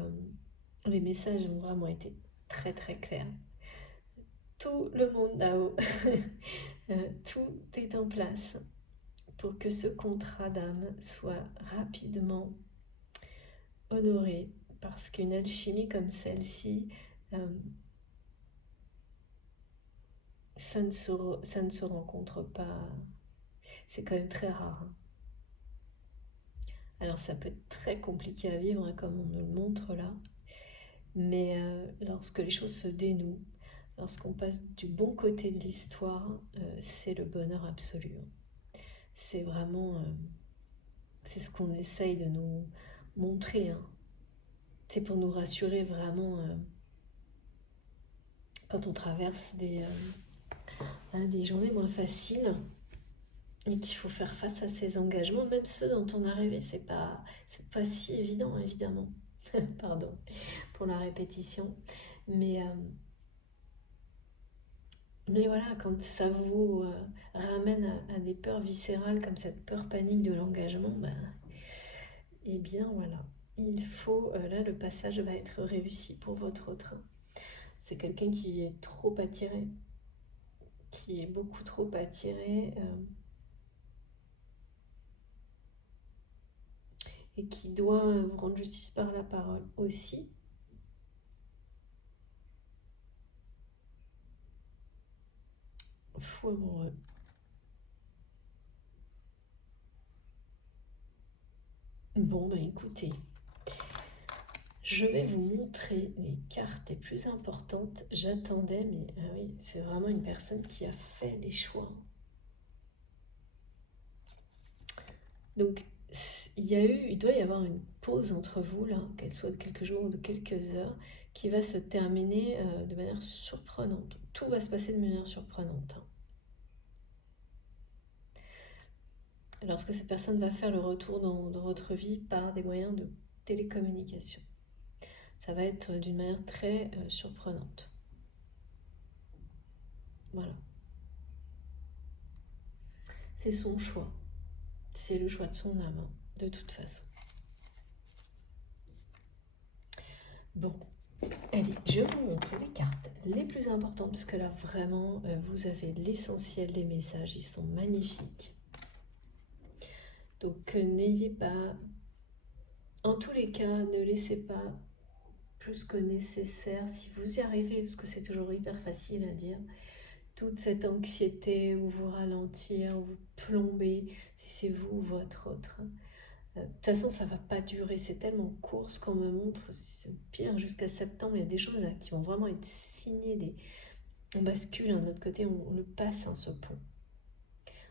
les messages ont vraiment été très très clairs. Tout le monde là-haut, tout est en place pour que ce contrat d'âme soit rapidement honoré. Parce qu'une alchimie comme celle-ci, ça ne se rencontre pas. C'est quand même très rare. Hein. Alors ça peut être très compliqué à vivre, hein, comme on nous le montre là. Mais lorsque les choses se dénouent, lorsqu'on passe du bon côté de l'histoire, c'est le bonheur absolu. C'est vraiment... c'est ce qu'on essaye de nous montrer. Hein. C'est pour nous rassurer vraiment quand on traverse des journées moins faciles et qu'il faut faire face à ces engagements, même ceux dont on a rêvé. C'est pas si évident, évidemment. Pardon pour la répétition. Mais voilà, quand ça vous ramène à des peurs viscérales comme cette peur panique de l'engagement, eh bien voilà, il faut, là le passage va être réussi pour votre train. C'est quelqu'un qui est trop attiré, qui est beaucoup trop attiré et qui doit vous rendre justice par la parole aussi. Fou amoureux. Bon, écoutez, je vais vous montrer les cartes les plus importantes. J'attendais, mais oui, c'est vraiment une personne qui a fait les choix. Donc, il doit y avoir une pause entre vous, là, qu'elle soit de quelques jours ou de quelques heures, qui va se terminer de manière surprenante. Tout va se passer de manière surprenante. Hein. Lorsque cette personne va faire le retour dans votre vie par des moyens de télécommunication. Ça va être d'une manière très surprenante. Voilà. C'est son choix. C'est le choix de son âme, hein, de toute façon. Bon, Allez, je vous montre les cartes les plus importantes, parce que là, vraiment, vous avez l'essentiel des messages. Ils sont magnifiques. Donc, n'ayez pas... En tous les cas, ne laissez pas plus que nécessaire, si vous y arrivez, parce que c'est toujours hyper facile à dire, toute cette anxiété ou vous ralentir, ou vous plomber, si c'est vous ou votre autre. De toute façon, ça va pas durer, c'est tellement court ce qu'on me montre, c'est pire, jusqu'à septembre, il y a des choses là qui vont vraiment être signées, on bascule d'un autre côté, on le passe, hein, ce pont.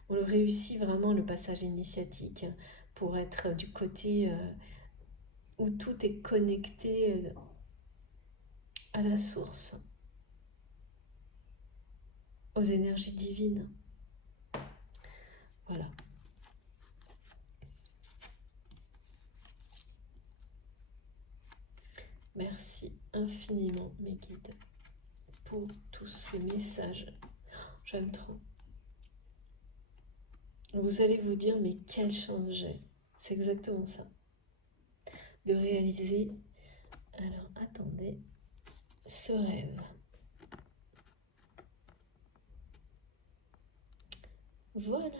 On le réussit vraiment, le passage initiatique, pour être du côté où tout est connecté à la source, aux énergies divines. Voilà. Merci infiniment, mes guides, pour tous ces messages. J'aime trop. Vous allez vous dire, mais quelle chance j'ai. C'est exactement ça. De réaliser, alors attendez, ce rêve. Voilà.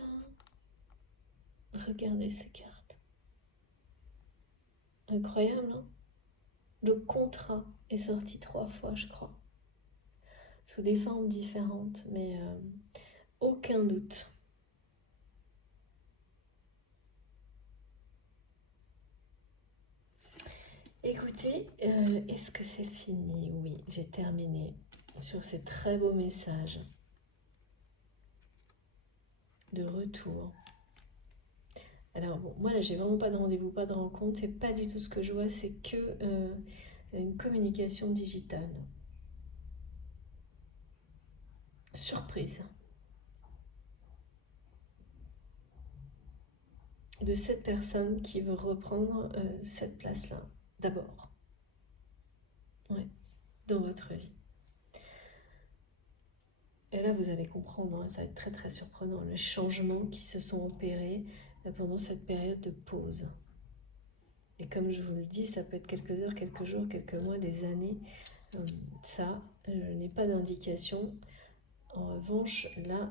Regardez ces cartes. Incroyable, hein? Le contrat est sorti 3 fois, je crois. Sous des formes différentes, mais aucun doute. Écoutez, est-ce que c'est fini? Oui, j'ai terminé sur ces très beaux messages de retour. Alors bon, moi là j'ai vraiment pas de rendez-vous, pas de rencontre, c'est pas du tout ce que je vois, c'est que une communication digitale. Surprise de cette personne qui veut reprendre cette place-là, d'abord, ouais, dans votre vie. Et là vous allez comprendre, hein, ça va être très très surprenant, les changements qui se sont opérés pendant cette période de pause. Et comme je vous le dis, ça peut être quelques heures, quelques jours, quelques mois, des années. Ça, je n'ai pas d'indication. En revanche, là,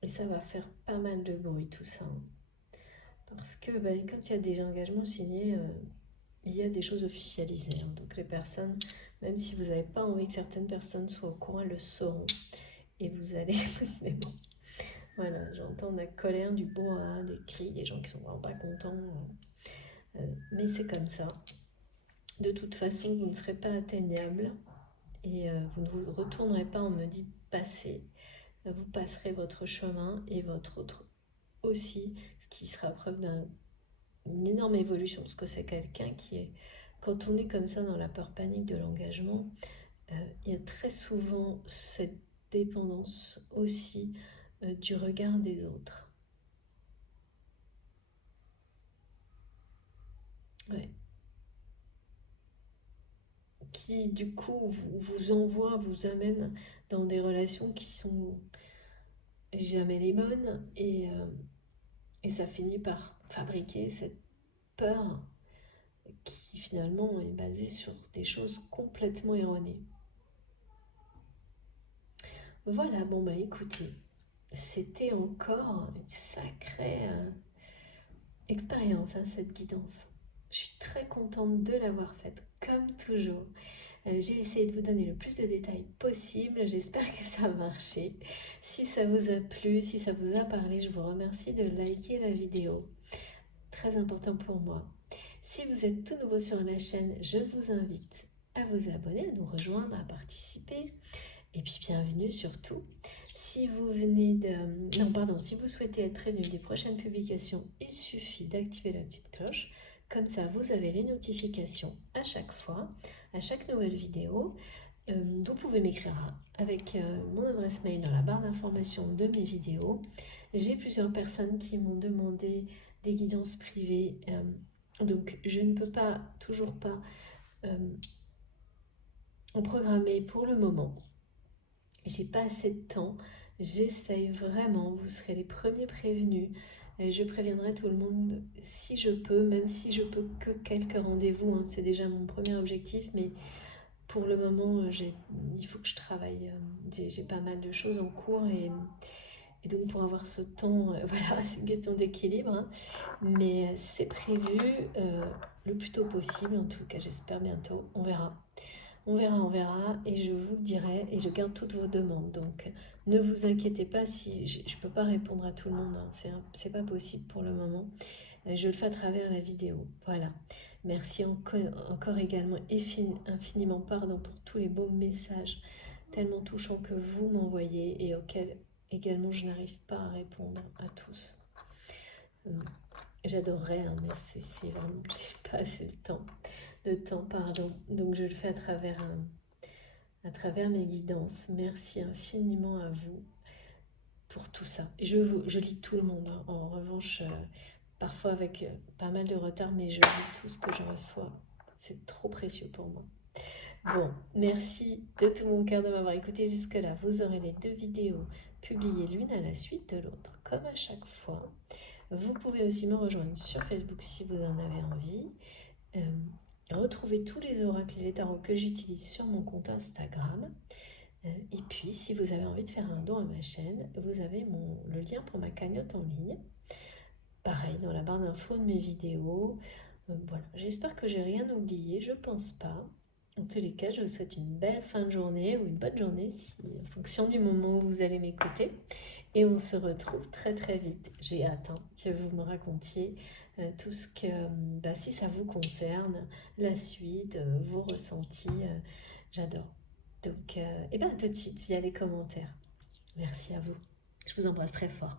et ça va faire pas mal de bruit tout ça. Hein. Parce que quand il y a des engagements signés, il y a des choses officialisées. Hein. Donc les personnes, même si vous n'avez pas envie que certaines personnes soient au courant, elles le sauront. Et vous allez... Mais bon, voilà, j'entends de la colère, du brouhaha, des cris, des gens qui sont vraiment pas contents. Mais c'est comme ça. De toute façon, vous ne serez pas atteignable et vous ne vous retournerez pas en me dit passé. Vous passerez votre chemin et votre autre aussi, ce qui sera preuve d'une énorme évolution, parce que c'est quelqu'un qui est, quand on est comme ça dans la peur panique de l'engagement, il y a très souvent cette dépendance aussi du regard des autres. Ouais. Qui du coup vous envoie, vous amène dans des relations qui sont jamais les bonnes et ça finit par fabriquer cette peur qui finalement est basée sur des choses complètement erronées. Voilà, bon bah écoutez, c'était encore une sacrée expérience, hein, cette guidance. Je suis très contente de l'avoir faite, comme toujours. J'ai essayé de vous donner le plus de détails possible. J'espère que ça a marché. Si ça vous a plu, si ça vous a parlé, je vous remercie de liker la vidéo. Très important pour moi. Si vous êtes tout nouveau sur la chaîne, je vous invite à vous abonner, à nous rejoindre, à participer. Et puis bienvenue surtout. Si vous venez de... Non, pardon, si vous souhaitez être prévenu des prochaines publications, il suffit d'activer la petite cloche. Comme ça, vous avez les notifications à chaque fois, à chaque nouvelle vidéo. Vous pouvez m'écrire avec mon adresse mail dans la barre d'information de mes vidéos. J'ai plusieurs personnes qui m'ont demandé des guidances privées. Donc, je ne peux pas, toujours pas, en programmer pour le moment. J'ai pas assez de temps. J'essaye vraiment. Vous serez les premiers prévenus. Je préviendrai tout le monde si je peux, même si je peux que quelques rendez-vous. Hein, c'est déjà mon premier objectif, mais pour le moment, il faut que je travaille. J'ai pas mal de choses en cours et donc pour avoir ce temps, voilà, c'est une question d'équilibre, hein. Mais c'est prévu le plus tôt possible, en tout cas, j'espère bientôt. On verra. On verra et je vous le dirai et je garde toutes vos demandes. Donc ne vous inquiétez pas si je ne peux pas répondre à tout le monde, hein. C'est pas possible pour le moment. Je le fais à travers la vidéo. Voilà. Merci encore également infiniment pardon pour tous les beaux messages tellement touchants que vous m'envoyez et auxquels également je n'arrive pas à répondre à tous. J'adorerais, hein, mais c'est vraiment, j'ai pas assez de temps, pardon. Donc je le fais à travers mes guidances. Merci infiniment à vous pour tout ça. Et je lis tout le monde, hein. En revanche, parfois avec pas mal de retard, mais je lis tout ce que je reçois. C'est trop précieux pour moi. Bon, merci de tout mon cœur de m'avoir écouté jusque-là. Vous aurez les 2 vidéos publiées l'une à la suite de l'autre, comme à chaque fois. Vous pouvez aussi me rejoindre sur Facebook si vous en avez envie. Retrouvez tous les oracles et les tarots que j'utilise sur mon compte Instagram. Et puis, si vous avez envie de faire un don à ma chaîne, vous avez le lien pour ma cagnotte en ligne. Pareil, dans la barre d'infos de mes vidéos. Voilà, j'espère que j'ai rien oublié, je pense pas. En tous les cas, je vous souhaite une belle fin de journée ou une bonne journée, en fonction du moment où vous allez m'écouter. Et on se retrouve très très vite. J'ai hâte que vous me racontiez tout ce que, si ça vous concerne, la suite, vos ressentis, j'adore. Donc, à tout de suite via les commentaires. Merci à vous. Je vous embrasse très fort.